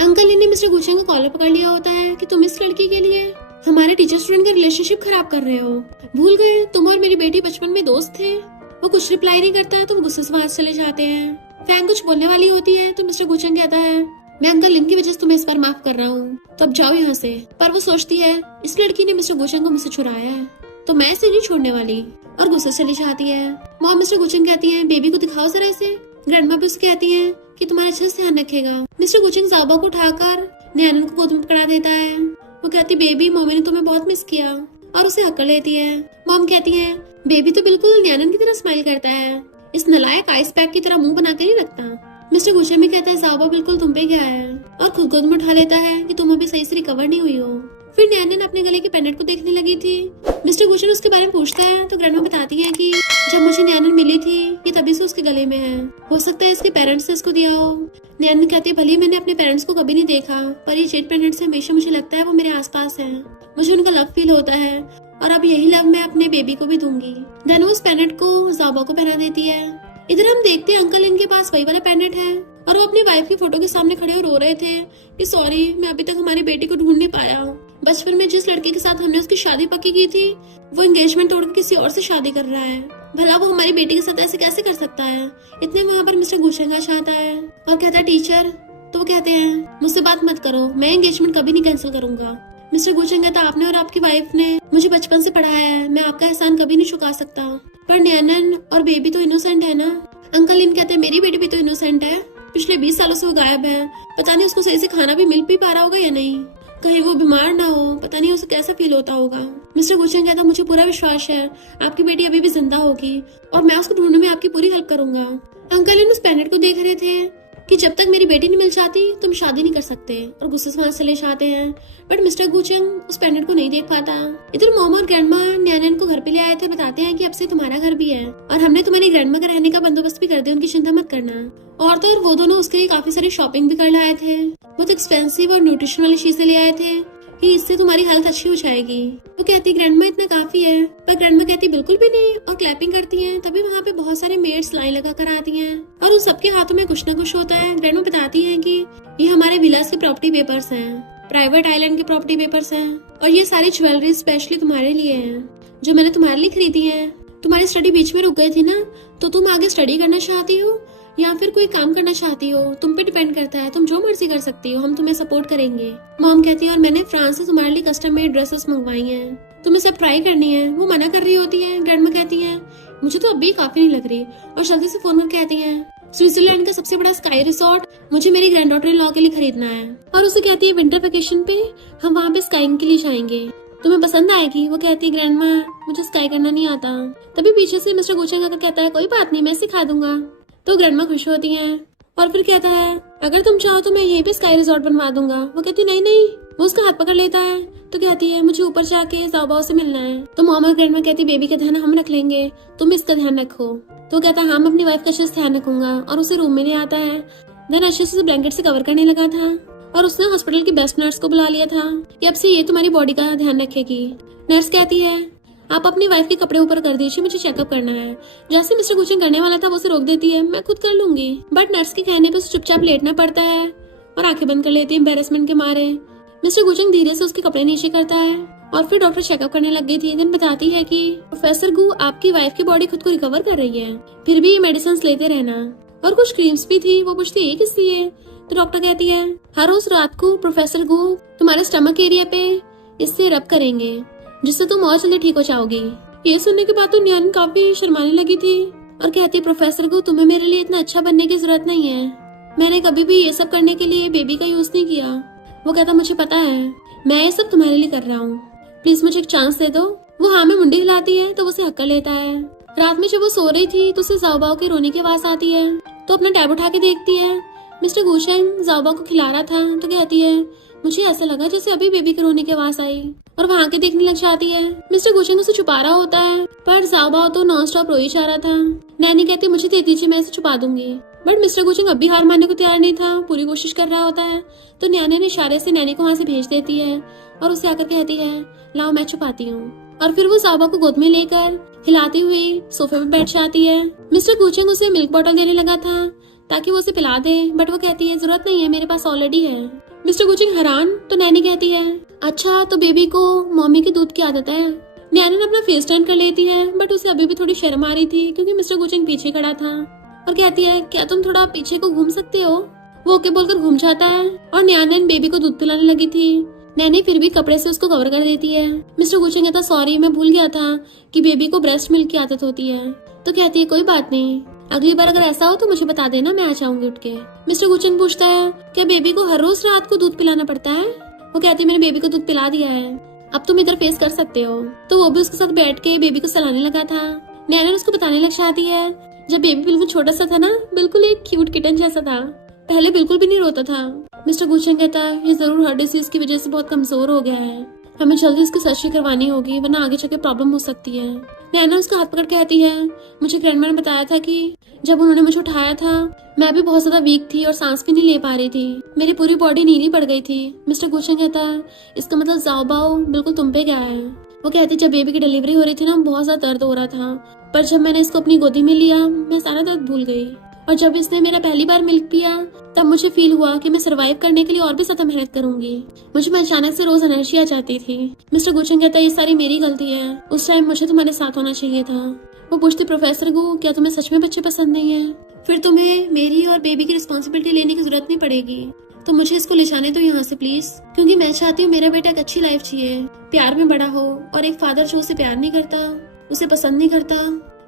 अंकल ने मिस्टर गुचेंग का कॉलर पकड़ लिया होता है कि तुम इस लड़की के लिए हमारे टीचर स्टूडेंट का रिलेशनशिप खराब कर रहे हो। भूल गए तुम और मेरी बेटी बचपन में दोस्त थे। वो कुछ रिप्लाई नहीं करता तो वो गुस्से से वहां चले जाते हैं। फैंग कुछ बोलने वाली होती है तो मिस्टर गुचेंग कहता है मैं अंकल लिन की वजह से तुम्हें इस बार माफ कर रहा हूँ, तो अब जाओ यहाँ से। पर वो सोचती है इस लड़की ने मिस्टर गुचेंग को मुझसे चुराया है। तो मैं इसे नहीं छोड़ने वाली, और गुस्से से चली जाती है। मॉम मिस्टर गुचिंग कहती है बेबी को दिखाओ जरा इसे। ग्रैंडमा भी उससे कहती है कि तुम्हारा अच्छे से ध्यान रखेगा। मिस्टर गुचिंग जाओबा को उठाकर न्यानन को गोद में पकड़ा देता है। वो कहती बेबी मम्मी ने तुम्हें बहुत मिस किया, और उसे हक कर लेती है। मॉम कहती है बेबी तो बिल्कुल न्यानन की तरह स्माइल करता है, इस नलायक आइस पैक की तरह मुंह बना कर नहीं रखता। मिस्टर गुचिंग भी कहता है जाओबा बिल्कुल तुम पे गया है, और खुद गोद में उठा लेता है कि तुम अभी सही से रिकवर नहीं हुई हो। फिर न्यानन अपने गले के पेंडेंट को देखने लगी थी। मिस्टर गुचिंग उसके बारे में पूछता है तो ग्रैंडमा बताती है कि जब मुझे न्यानन मिली थी ये तभी से उसके गले में है, हो सकता है इसके पेरेंट्स ने इसको दिया हो। न्यानन कहती है भले मैंने अपने पेरेंट्स को कभी नहीं देखा, पर ये जेड पेंडेंट से हमेशा मुझे लगता है वो मेरे आसपास है, मुझे उनका लव फील होता है, और अब यही लव मैं अपने बेबी को भी दूंगी। देन उस पेंडेंट को जाबा को पहना देती है। इधर हम देखते हैं अंकल इनके पास वही वाला पेंडेंट है, और वो अपनी वाइफ की फोटो के सामने खड़े और रो रहे थे कि सॉरी मैं अभी तक हमारी बेटी को ढूंढ नहीं पाया। बचपन में जिस लड़के के साथ हमने उसकी शादी पक्की की थी वो एंगेजमेंट तोड़कर किसी और से शादी कर रहा है, भला वो हमारी बेटी के साथ ऐसे कैसे कर सकता है। इतने वहाँ पर मिस्टर गुचिंग आता है और कहता है टीचर, तो वो कहते हैं मुझसे बात मत करो, मैं एंगेजमेंट कभी नहीं कैंसिल करूंगा। मिस्टर गुचिंग कहता आपने और आपकी वाइफ ने मुझे बचपन से पढ़ाया है, मैं आपका एहसान कभी नहीं चुका सकता, पर न्यानन और बेबी तो इनोसेंट है ना। अंकल इन कहते हैं मेरी बेटी भी तो इनोसेंट है, पिछले 20 सालों से वो गायब है, पता नहीं उसको सही से खाना भी मिल भी पा रहा होगा या नहीं, कहीं वो बीमार ना हो, पता नहीं उसे कैसा फील होता होगा। मिस्टर गुचिंग कहता मुझे पूरा विश्वास है आपकी बेटी अभी भी जिंदा होगी, और मैं उसको ढूंढने में आपकी पूरी हेल्प करूंगा। अंकल इन उस पेंडेंट को देख रहे थे कि जब तक मेरी बेटी नहीं मिल जाती तुम शादी नहीं कर सकते, और गुस्से से वहां चले जाते हैं। बट मिस्टर गुचिंग उस पेंडेंट को नहीं देख पाता। इधर मॉम और ग्रैंडमा न्यानन को घर पे ले आए थे, बताते हैं कि अब से तुम्हारा घर भी है, और हमने तुम्हारी ग्रैंडमा का रहने का बंदोबस्त भी कर दिया, उनकी चिंता मत करना। और तो और वो दोनों उसके लिए काफी सारी शॉपिंग भी कर लाए थे, बहुत एक्सपेंसिव और न्यूट्रिशन वाली चीजें ले आए थे कि इससे तुम्हारी हेल्थ अच्छी हो जाएगी। वो कहती ग्रैंडमा इतना काफी है, पर ग्रैंडमा कहती बिल्कुल भी नहीं, और क्लैपिंग करती हैं। तभी वहाँ पे बहुत सारे मेड्स लाइन लगा कर आती हैं, और उन सबके हाथों में कुछ न कुछ होता है। ग्रैंडमा बताती है कि ये हमारे विलास के प्रॉपर्टी पेपर्स हैं, प्राइवेट आइलैंड के प्रॉपर्टी पेपर्स हैं, और ये सारी ज्वेलरी स्पेशली तुम्हारे लिए है, जो मैंने तुम्हारे लिए खरीदी है। तुम्हारी स्टडी बीच में रुक गई थी ना, तो तुम आगे स्टडी करना चाहती हो या फिर कोई काम करना चाहती हो, तुम पे डिपेंड करता है, तुम जो मर्जी कर सकती हो, हम तुम्हें सपोर्ट करेंगे। मॉम कहती है और मैंने फ्रांस से तुम्हारे लिए कस्टम मेड ड्रेसेस मंगवाई हैं, तुम्हें सब ट्राई करनी है। वो मना कर रही होती है। ग्रैंडमा कहती है मुझे तो अभी काफी नहीं लग रही, और जल्दी से फोन करके कहती है स्विट्जरलैंड का सबसे बड़ा स्काई रिसोर्ट मुझे मेरी ग्रैंड डॉटर इन लॉ के लिए खरीदना है, और उसे कहती है विंटर वेकेशन पे हम वहाँ पे स्काइंग के लिए जाएंगे, तुम्हें पसंद आएगी। वो कहती है ग्रैंडमा मुझे स्काई करना नहीं आता। तभी पीछे से मिस्टर गुचिंग आकर कहता है कोई बात नहीं मैं सिखा दूंगा। तो ग्रैंडमा खुश होती हैं, और फिर कहता है अगर तुम चाहो तो मैं यहीं पे स्काई रिजॉर्ट बनवा दूंगा। वो कहती नहीं नहीं, वो उसका हाथ पकड़ लेता है, तो कहती है मुझे ऊपर जाके जाओबाओ से मिलना है। तो मॉम और ग्रैंडमा कहती बेबी का ध्यान हम रख लेंगे, तुम इसका ध्यान रखो। तो कहता है हाँ मैं अपनी वाइफ का अच्छे से ध्यान रखूंगा, और उसे रूम में ले आता है। देन अच्छे से ब्लैंकेट से कवर करने लगा था, और उसने हॉस्पिटल की बेस्ट नर्स को बुला लिया था कि अब से ये तुम्हारी बॉडी का ध्यान रखेगी। नर्स कहती है आप अपनी वाइफ के कपड़े ऊपर कर दीजिए, मुझे चेकअप करना है। जैसे मिस्टर गुचिंग करने वाला था वो उसे रोक देती है, मैं खुद कर लूंगी। बट नर्स के कहने पे उसे चुपचाप लेटना पड़ता है और आंखें बंद कर लेती है एम्बैरेसमेंट के मारे। मिस्टर गुचिंग धीरे से उसके कपड़े नीचे करता है, और फिर डॉक्टर चेकअप करने लग गई थी। दिन बताती है कि प्रोफेसर गू आपकी वाइफ की बॉडी खुद को रिकवर कर रही है, फिर भी ये मेडिसिन लेते रहना। और कुछ क्रीम्स भी थी, वो पूछती है किस लिए। तो डॉक्टर कहती है हर रोज रात को प्रोफेसर गू तुम्हारे स्टमक एरिया पे इससे रब करेंगे, जिससे तुम और जल्दी ठीक हो जाओगी। ये सुनने के बाद तो न्यान काफी शर्माने लगी थी, और कहती प्रोफेसर गू तुम्हें मेरे लिए इतना अच्छा बनने की जरूरत नहीं है, मैंने कभी भी ये सब करने के लिए बेबी का यूज नहीं किया। वो कहता मुझे पता है, मैं ये सब तुम्हारे लिए कर रहा हूँ, प्लीज मुझे एक चांस दे दो। वो हाँ में मुंडी हिलाती है, तो वो उसे हक कर लेता है। रात में जब वो सो रही थी तो उसे जाओबाओ के रोने की आवाज आती है, तो अपना टैब उठा के देखती है। मिस्टर गुचिंग जाओबाओ को खिला रहा था, तो कहती है मुझे ऐसा लगा जैसे अभी बेबी के रोने की आवाज आई, और वहाँ के देखने लग जाती है। मिस्टर गुचिंग उसे छुपा रहा होता है, पर जाओबाओ तो नॉन स्टॉप रो ही जा रहा था। नैनी कहती मुझे दे दीजिए, मैं इसे छुपा दूंगी। बट मिस्टर गुचिंग अब भी हार मानने को तैयार नहीं था, पूरी कोशिश कर रहा होता है। तो न्याने ने इशारे से नैनी को वहाँ से भेज देती है, और उसे आकर कहती है लाओ मैं छुपाती हूँ। और फिर वो जाओबाओ को गोद में लेकर हिलाती हुई सोफे पे बैठ जाती है। मिस्टर गुचिंग उसे मिल्क बॉटल देने लगा था ताकि वो उसे पिला दे, बट वो कहती है जरूरत नहीं है, मेरे पास ऑलरेडी है। मिस्टर गुचिंग हैरान, तो नैनी कहती है अच्छा तो बेबी को मम्मी के दूध की आदत है। नैनी ने अपना फेस टर्न कर लेती है, बट उसे अभी भी थोड़ी शर्म आ रही थी क्योंकि मिस्टर गुचिंग पीछे खड़ा था, और कहती है क्या तुम थोड़ा पीछे को घूम सकते हो। वो ओके बोलकर घूम जाता है, और न्यान बेबी को दूध पिलाने लगी थी। नैनी फिर भी कपड़े से उसको कवर कर देती है। मिस्टर गुचेंग कहता सॉरी, मैं भूल गया था कि बेबी को ब्रेस्ट मिल्क की आदत होती है। तो कहती है कोई बात नहीं, अगली बार अगर ऐसा हो तो मुझे बता देना, मैं आ जाऊंगी उठ के। मिस्टर गुचेंग पूछता है क्या बेबी को हर रोज रात को दूध पिलाना पड़ता है? वो कहती है मैंने बेबी को दूध पिला दिया है, अब तुम इधर फेस कर सकते हो। तो वो भी उसके साथ बैठ के बेबी को सहलाने लगा था। नैना उसको बताने लग जाती है जब बेबी बिल्कुल छोटा सा था ना, बिल्कुल एक क्यूट किटन जैसा था, पहले बिल्कुल भी नहीं रोता था। मिस्टर गुचेंग कहता है ये जरूर हार्ट डिसीज की वजह से बहुत कमजोर हो गया है, हमें जल्दी इसकी सर्जरी करवानी होगी वरना आगे चल के प्रॉब्लम हो सकती है। नैना उसका हाथ पकड़ के कहती है मुझे ग्रैंडमा ने बताया था कि जब उन्होंने मुझे उठाया था मैं भी बहुत ज्यादा वीक थी और सांस भी नहीं ले पा रही थी, मेरी पूरी बॉडी नीली पड़ गई थी। मिस्टर गुचेंग कहता है इसका मतलब ज़ाओबाओ बिल्कुल तुम पे गया है। वो कहती जब बेबी की डिलीवरी हो रही थी ना बहुत ज्यादा दर्द हो रहा था, पर जब मैंने इसको अपनी गोदी में लिया मैं सारा दर्द भूल गई, और जब इसने मेरा पहली बार मिल्क पिया तब मुझे फील हुआ कि मैं सरवाइव करने के लिए और भी ज्यादा मेहनत करूंगी। मुझे में अचानक से रोज एनर्जी आ जाती थी। मिस्टर गुचेंग कहता है ये सारी मेरी गलती है, उस टाइम मुझे तुम्हारे साथ होना चाहिए था। वो पूछती प्रोफेसर को क्या तुम्हें सच में बच्चे पसंद नहीं है? फिर तुम्हें मेरी और बेबी की रिस्पॉन्सिबिलिटी लेने की जरूरत नहीं पड़ेगी, तो मुझे इसको ले जाने दो यहाँ से प्लीज, क्योंकि मैं चाहती हूँ मेरा बेटा एक अच्छी लाइफ जिए, प्यार में बड़ा हो, और एक फादर जो उसे प्यार नहीं करता, उसे पसंद नहीं करता,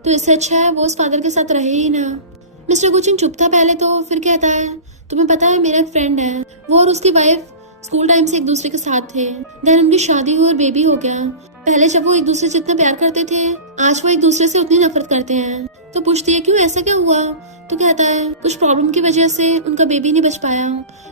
तो इससे अच्छा है वो उस फादर के साथ रहे ही ना। मिस्टर गुचेंग चुप था पहले तो, फिर कहता है तुम्हें पता है मेरा एक फ्रेंड है, वो और उसकी वाइफ स्कूल टाइम से एक दूसरे के साथ थे, देन उनकी शादी हुई और बेबी हो गया। पहले जब वो एक दूसरे से इतना प्यार करते थे आज वो एक दूसरे से उतनी नफरत करते हैं। तो पूछती है क्यों, ऐसा क्या हुआ? तो कहता है कुछ प्रॉब्लम की वजह से उनका बेबी नहीं बच पाया,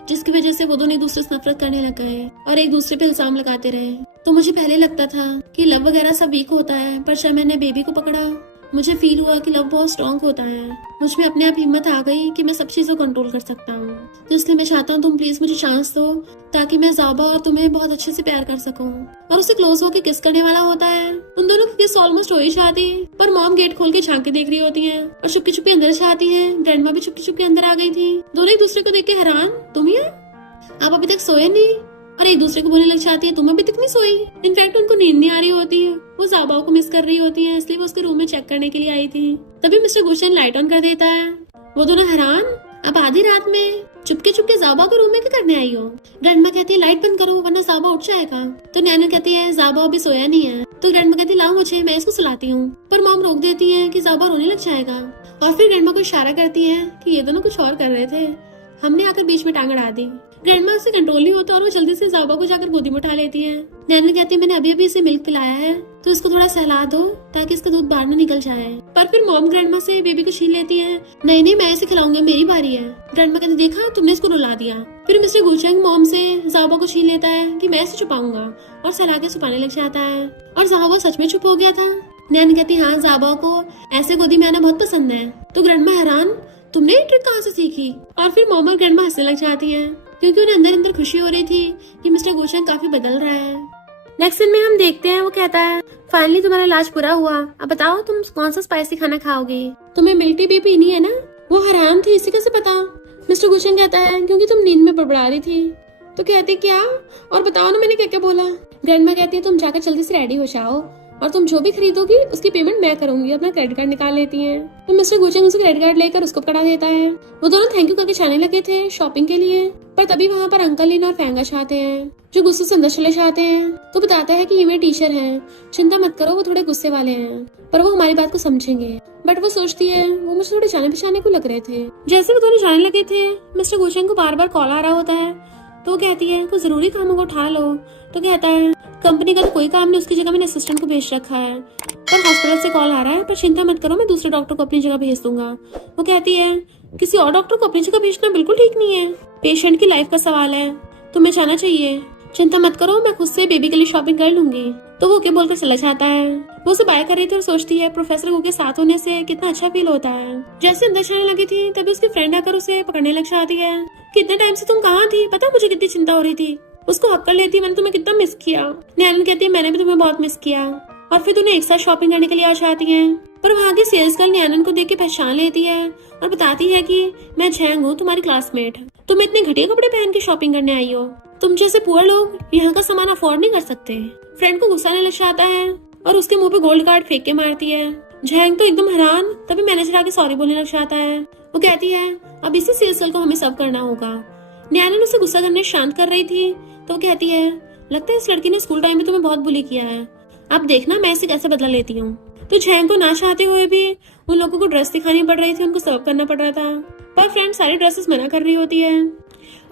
जिसकी वजह से वो दोनों एक दूसरे से नफरत करने लग गए और एक दूसरे पे इल्जाम लगाते रहे। तो मुझे पहले लगता था कि लव वगैरह सब वीक होता है, पर जब मैंने बेबी को पकड़ा मुझे फील हुआ कि लव बहुत स्ट्रॉन्ग होता है। मुझ में अपने आप हिम्मत आ गई कि मैं सब चीजों को कंट्रोल कर सकता हूँ, तो इसलिए मैं चाहता हूँ तुम प्लीज मुझे चांस दो ताकि मैं ज़ाबा और तुम्हें बहुत अच्छे से प्यार कर सकूं। और उसे क्लोज होकर किस करने वाला होता है। उन दोनों की किस ऑलमोस्ट हो ही जाती, पर मॉम गेट खोल के झांक के देख रही होती है और चुपके चुपके अंदर जाती है। ग्रैंडमा भी चुपके चुपके अंदर आ गई थी। दोनों एक दूसरे को देख के हैरान, तुम ही आप अभी तक सोए नहीं, और एक दूसरे को बोलने लग जाती है तुम अभी तक नहीं सोई। इनफैक्ट उनको नींद नहीं आ रही होती है, वो ज़ाबाओ को मिस कर रही होती है, इसलिए वो उसके रूम में चेक करने के लिए आई थी। तभी मिस्टर गुशन लाइट ऑन कर देता है। वो दोनों हैरान, अब आधी रात में चुपके चुपके ज़ाबा के रूम में क्या करने आई हो? ग्रैंडमा कहती है लाइट बंद करो वरना ज़ाबा उठ जाएगा। तो नैना कहती है ज़ाबा अभी सोया नहीं है। तो ग्रैंडमा कहती है लाओ मुझे, मैं इसको सुलाती हूँ, पर मॉम रोक देती है कि ज़ाबा रोने लग जाएगा। और फिर ग्रैंडमा को इशारा करती है कि ये दोनों कुछ और कर रहे थे, हमने आकर बीच में टांग अड़ा दी। ग्रैंडमा से कंट्रोल नहीं होता और वो जल्दी से ज़ाबा को जाकर गोदी में उठा लेती है। नैना कहती है मैंने अभी अभी इसे मिल्क पिलाया है, तो इसको थोड़ा सहला दो ताकि इसका दूध बाहर न निकल जाए। पर फिर मॉम ग्रैंडमा से बेबी को छीन लेती है। नहीं नहीं, मैं इसे खिलाऊंगी, मेरी बारी है। ग्रैंडमा कहती देखा तुमने इसको रुला दिया। फिर मिस्टर गुचेंग मॉम से ज़ाबा को छीन लेता है कि मैं इसे छुपाऊंगा, और सहला के छुपाने लग जाता है। और ज़ाबा सच में चुप हो गया था। नैना कहती हाँ ज़ाबा को ऐसे गोदी में आना बहुत पसंद है। तो ग्रैंडमा हैरान, तुमने ये ट्रिक कहाँ से सीखी? और फिर मॉम और ग्रैंडमा हंसने लग जाती है, क्योंकि उन्हें अंदर अंदर खुशी हो रही थी कि मिस्टर गुचेंग काफी बदल रहा है। नेक्स्ट सीन में हम देखते हैं वो कहता है फाइनली तुम्हारा इलाज पूरा हुआ, अब बताओ तुम कौन सा स्पाइसी खाना खाओगे? तुम्हें मिल्क टी भी पीनी है ना? वो हैरान थी, इसे कैसे पता? मिस्टर गुचेंग कहता है क्योंकि तुम नींद में बड़बड़ा रही थी। तो कहती क्या, और बताओ ना मैंने क्या क्या बोला। ग्रैंडमा कहती है तुम जाकर जल्दी से रेडी हो जाओ और तुम जो भी खरीदोगी उसकी पेमेंट मैं करूंगी। अपना क्रेडिट कार्ड निकाल लेती है। तो मिस्टर गुचेंग उसे क्रेडिट कार्ड लेकर उसको पकड़ा देता है। वो दोनों थैंक यू करके जाने लगे थे शॉपिंग के लिए, पर तभी वहाँ पर अंकल लिन और फैंगा चाहते हैं, जो गुस्से से अंदर चले जाते हैं। तो बताता है कि ये मेरे टीचर हैं, चिंता मत करो, वो थोड़े गुस्से वाले हैं पर वो हमारी बात को समझेंगे। बट वो सोचती है वो मुझे थोड़े जाने पहचाने को लग रहे थे। जैसे वो दोनों जाने लगे थे मिस्टर गुचेंग को बार बार कॉल आ रहा होता है। तो वो कहती है कोई जरूरी काम होगा उठा लो। तो कहता है कंपनी का तो कोई काम नहीं, उसकी जगह मैंने असिस्टेंट को भेज रखा है, पर हॉस्पिटल से कॉल आ रहा है, पर चिंता मत करो मैं दूसरे डॉक्टर को अपनी जगह भेज दूंगा। वो कहती है किसी और डॉक्टर को अपनी जगह भेजना बिल्कुल ठीक नहीं है, पेशेंट की लाइफ का सवाल है, तुम्हें जाना चाहिए, चिंता मत करो मैं खुद से बेबी के लिए शॉपिंग कर लूंगी। तो वो ओके बोलकर चला जाता है। वो उसे बाय कर रही थी और सोचती है प्रोफेसर गो के साथ होने से कितना अच्छा फील होता है। जैसे अंदर जाने लगी थी तभी उसकी फ्रेंड आकर उसे पकड़ने लग जाती है। कितने टाइम से तुम कहाँ थी, पता मुझे कितनी चिंता हो रही थी। उसको हक कर लेती, मैंने तुम्हें कितना मिस किया। नैना कहती है मैंने भी तुम्हें बहुत मिस किया। और फिर दोनों एक साथ शॉपिंग करने के लिए आ जाती हैं। पर वहाँ की सेल्स गर्ल नैनन को देख के पहचान लेती है और बताती है कि मैं झैंग हूँ, तुम्हारी क्लासमेट। तुम इतने घटिया कपड़े पहन के शॉपिंग करने आई हो, तुम जैसे पुअर लोग यहाँ का सामान अफोर्ड नहीं कर सकते। फ्रेंड को गुस्सा आने लग जाता है और उसके मुंह पे गोल्ड कार्ड फेंक के मारती है। झैंग तो एकदम हैरान, तभी मैनेजर आके सॉरी बोलने लग जाता है। वो कहती है अब इसी सेल्स गर्ल को हमें सब करना होगा। नैनन उसे गुस्सा करने शांत कर रही थी। तो कहती है लगता है इस लड़की ने स्कूल टाइम में तुम्हें बहुत बुली किया है। अब देखना मैं इसे कैसे बदला लेती हूँ। तो झैंग को ना चाहते हुए भी उन लोगों को ड्रेस दिखानी पड़ रही थी, उनको सबक करना पड़ रहा था, पर फ्रेंड सारी ड्रेसेस मना कर रही होती है।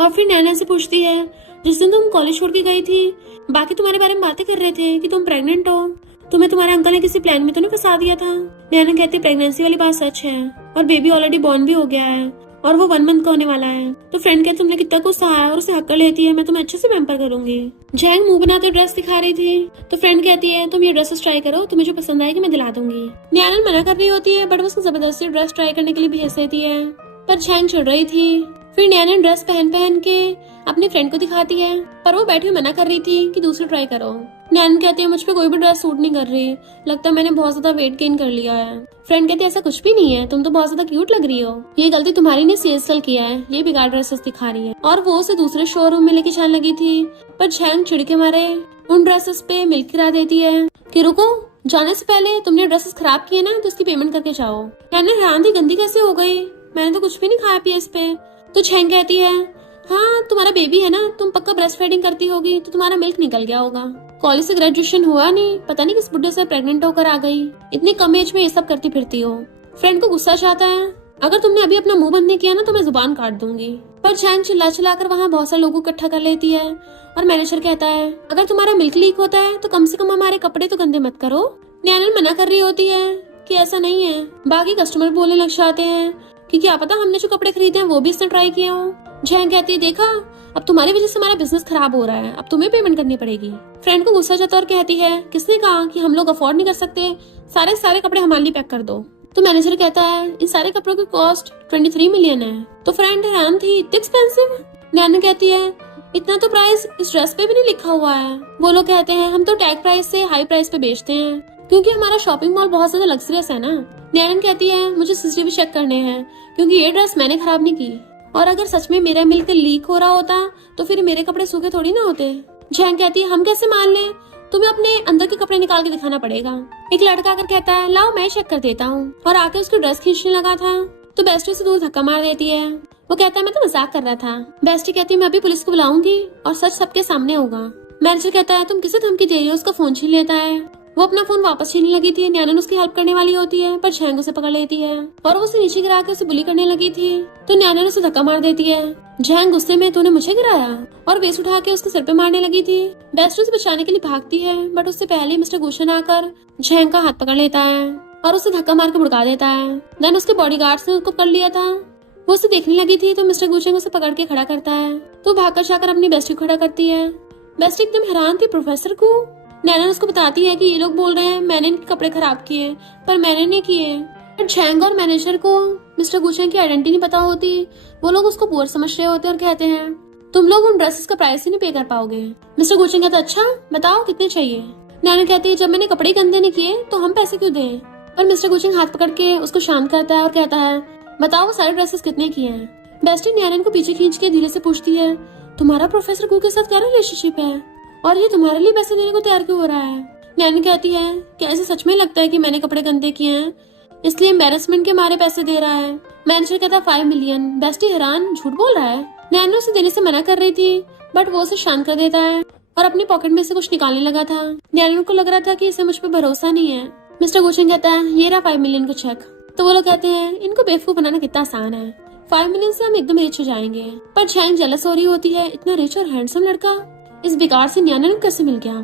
और फिर नैना से पूछती है, जिस दिन तुम कॉलेज छोड़ के गई थी बाकी तुम्हारे बारे में बातें कर रहे थे कि तुम प्रेग्नेंट हो, तुम्हें तुम्हारे अंकल ने किसी प्लान में तो नहीं फंसा दिया था। नैना कहती प्रेगनेंसी वाली बात सच है और बेबी ऑलरेडी बॉर्न भी हो गया है और वो 1 मंथ का होने वाला है। तो फ्रेंड कहती तुमने कितना कुछ सहा है और उसे हक कर लेती है, मैं तुम्हें अच्छे से पैम्पर करूंगी। झैंग मुंह बनाते ड्रेस दिखा रही थी तो फ्रेंड कहती है तुम ये ड्रेसेस ट्राई करो, तुम्हें जो पसंद आएगी मैं दिला दूंगी। न्यानन मना कर रही होती है बट वो उसको जबरदस्ती ड्रेस ट्राई करने के लिए भेज देती है, पर झैंग चिढ़ रही थी। फिर न्यानन ड्रेस पहन के अपनी फ्रेंड को दिखाती है, पर वो बैठी हुई मना कर रही थी कि दूसरी ट्राई करो। नैनन कहती है मुझ पे कोई भी ड्रेस सूट नहीं कर रही, लगता है मैंने बहुत ज्यादा वेट गेन कर लिया है। फ्रेंड कहती है ऐसा कुछ भी नहीं है, तुम तो बहुत ज्यादा क्यूट लग रही हो, ये गलती तुम्हारी ने सीएसएल किया है, ये बेकार ड्रेसेस दिखा रही है। और वो उसे दूसरे शोरूम में लेके जाने लगी थी, पर झैंग चिढ़ के मारे उन ड्रेसेस पे मिल्क गिरा देती है कि रुको, जाने से पहले तुमने ड्रेसेस खराब किए ना तो इसकी पेमेंट करके जाओ। नैनन हैरान थी गंदी कैसे हो गई, मैंने तो कुछ भी नहीं खाया पिया इस पे। तो झैंग कहती है हाँ तुम्हारा बेबी है ना, तुम पक्का ब्रेस्ट फीडिंग करती होगी तो तुम्हारा मिल्क निकल गया होगा। कॉलेज से ग्रेजुएशन हुआ नहीं, पता नहीं किस बुढ़े से प्रेग्नेंट होकर आ गई, इतनी कम एज में ये सब करती फिरती हो। फ्रेंड को गुस्सा चाहता है, अगर तुमने अभी अपना मुंह बंद नहीं किया ना तो मैं जुबान काट दूंगी। पर झैंग चिल्ला चिल्लाकर वहाँ बहुत सारे लोगों को इकट्ठा कर लेती है और मैनेजर कहता है अगर तुम्हारा मिल्क लीक होता है तो कम से कम हमारे कपड़े तो गंदे मत करो। नैनन मना कर रही होती है कि ऐसा नहीं है। बाकी कस्टमर बोलने लग जाते हैं कि क्या पता हमने जो कपड़े खरीदे हैं वो भी इसने ट्राई किया हो। झैंग कहती है देखा, अब तुम्हारी वजह से हमारा बिजनेस खराब हो रहा है, अब तुम्हें पेमेंट करनी पड़ेगी। फ्रेंड को गुस्सा जाता और कहती है किसने कहा कि हम लोग अफोर्ड नहीं कर सकते, सारे कपड़े हमारे लिए पैक कर दो। तो मैनेजर कहता है इन सारे कपड़ों की कॉस्ट 23 मिलियन है। तो फ्रेंड हैरान थी, इतनी एक्सपेंसिव। नैना कहती है इतना तो प्राइस इस ड्रेस पे भी नहीं लिखा हुआ है। वो लोग कहते हैं हम तो टैग प्राइस से हाई प्राइस पे बेचते हैं क्योंकि हमारा शॉपिंग मॉल बहुत ज्यादा लग्जरियस है ना। नैनन कहती है मुझे सीसीटीवी चेक करने हैं क्योंकि ये ड्रेस मैंने खराब नहीं की, और अगर सच में मेरा मिल्क लीक हो रहा होता तो फिर मेरे कपड़े सूखे थोड़ी ना होते। झैंग कहती है हम कैसे मान लें, तुम्हें अपने अंदर के कपड़े निकाल के दिखाना पड़ेगा। एक लड़का आकर कहता है लाओ मैं चेक कर देता हूँ, और आके उसकी ड्रेस खींचने लगा था तो बेस्टी से दूर धक्का मार देती है। वो कहता है मैं तो मजाक कर रहा था। बेस्टी कहती है मैं अभी पुलिस को बुलाऊंगी और सच सबके सामने होगा। मैनेजर कहता है तुम किसे धमकी दे रही हो, उसका फोन छीन लेता है। वो अपना फोन वापस छीनने लगी थी, नैनन उसकी हेल्प करने वाली होती है पर झैंग उसे पकड़ लेती है और वो उसे नीचे गिरा के उसे बुली करने लगी थी तो नैनन उसे धक्का मार देती है। झैंग गुस्से में तूने मुझे गिराया और वेस्ट उठा के उसके सिर पे मारने लगी थी। बेस्ट उसे बचाने के लिए भागती है बट उससे पहले मिस्टर गुशन आकर झैंग का हाथ पकड़ लेता है और उसे धक्का मार के भुड़का देता है। देन उसके बॉडीगार्ड्स ने उसको पकड़ लिया था। वो उसे देखने लगी थी तो मिस्टर गुशन उसे पकड़ के खड़ा करता है तो भागकर जाकर अपनी बेस्टी को खड़ा करती है। बेस्टी एकदम हैरान थी प्रोफेसर को। नैनन उसको बताती है कि ये लोग बोल रहे हैं मैंने इनके कपड़े खराब किए पर मैंने नहीं किए। झैंग और मैनेजर को मिस्टर गुशन की आइडेंटिटी नहीं पता होती, वो लोग उसको पुअर समझ रहे होते और कहते हैं तुम लोग उन ड्रेसेस का प्राइस ही नहीं पे कर पाओगे। मिस्टर गुशन कहता अच्छा बताओ कितने चाहिए। नैनन कहती है जब मैंने कपड़े गंदे नहीं किए तो हम पैसे क्यों दें। पर मिस्टर गुशन हाथ पकड़ के उसको शांत करता है और कहता है बताओ वो सारे ड्रेसेस कितने की हैं। बेस्टी नैनन को पीछे खींच के धीरे से पूछती है तुम्हारा प्रोफेसर गू के साथ क्या रिलेशनशिप है और ये तुम्हारे लिए पैसे देने को तैयार क्यों हो रहा है। नैनन कहती है क्या ऐसे सच में लगता है कि मैंने कपड़े गंदे किए हैं इसलिए एम्बेरसमेंट के मारे पैसे दे रहा है। मैनेजर कहता 5 मिलियन। बेस्टी हैरान झूठ बोल रहा है। नैनन उसे देने से मना कर रही थी बट वो उसे शांत कर देता है और अपनी पॉकेट में से कुछ निकालने लगा था। नैनन को लग रहा था कि इसे मुझ पर भरोसा नहीं है। मिस्टर गुशन कहता है ये रहा 5 मिलियन का चेक। तो वो लोग कहते हैं इनको बेवकूफ बनाना कितना आसान है, 5 मिलियन से हम एकदम रिच हो जाएंगे। पर झैंग जेलस हो रही होती है, इतना रिच और हैंडसम लड़का इस बेकार से नैनन को कैसे मिल गया,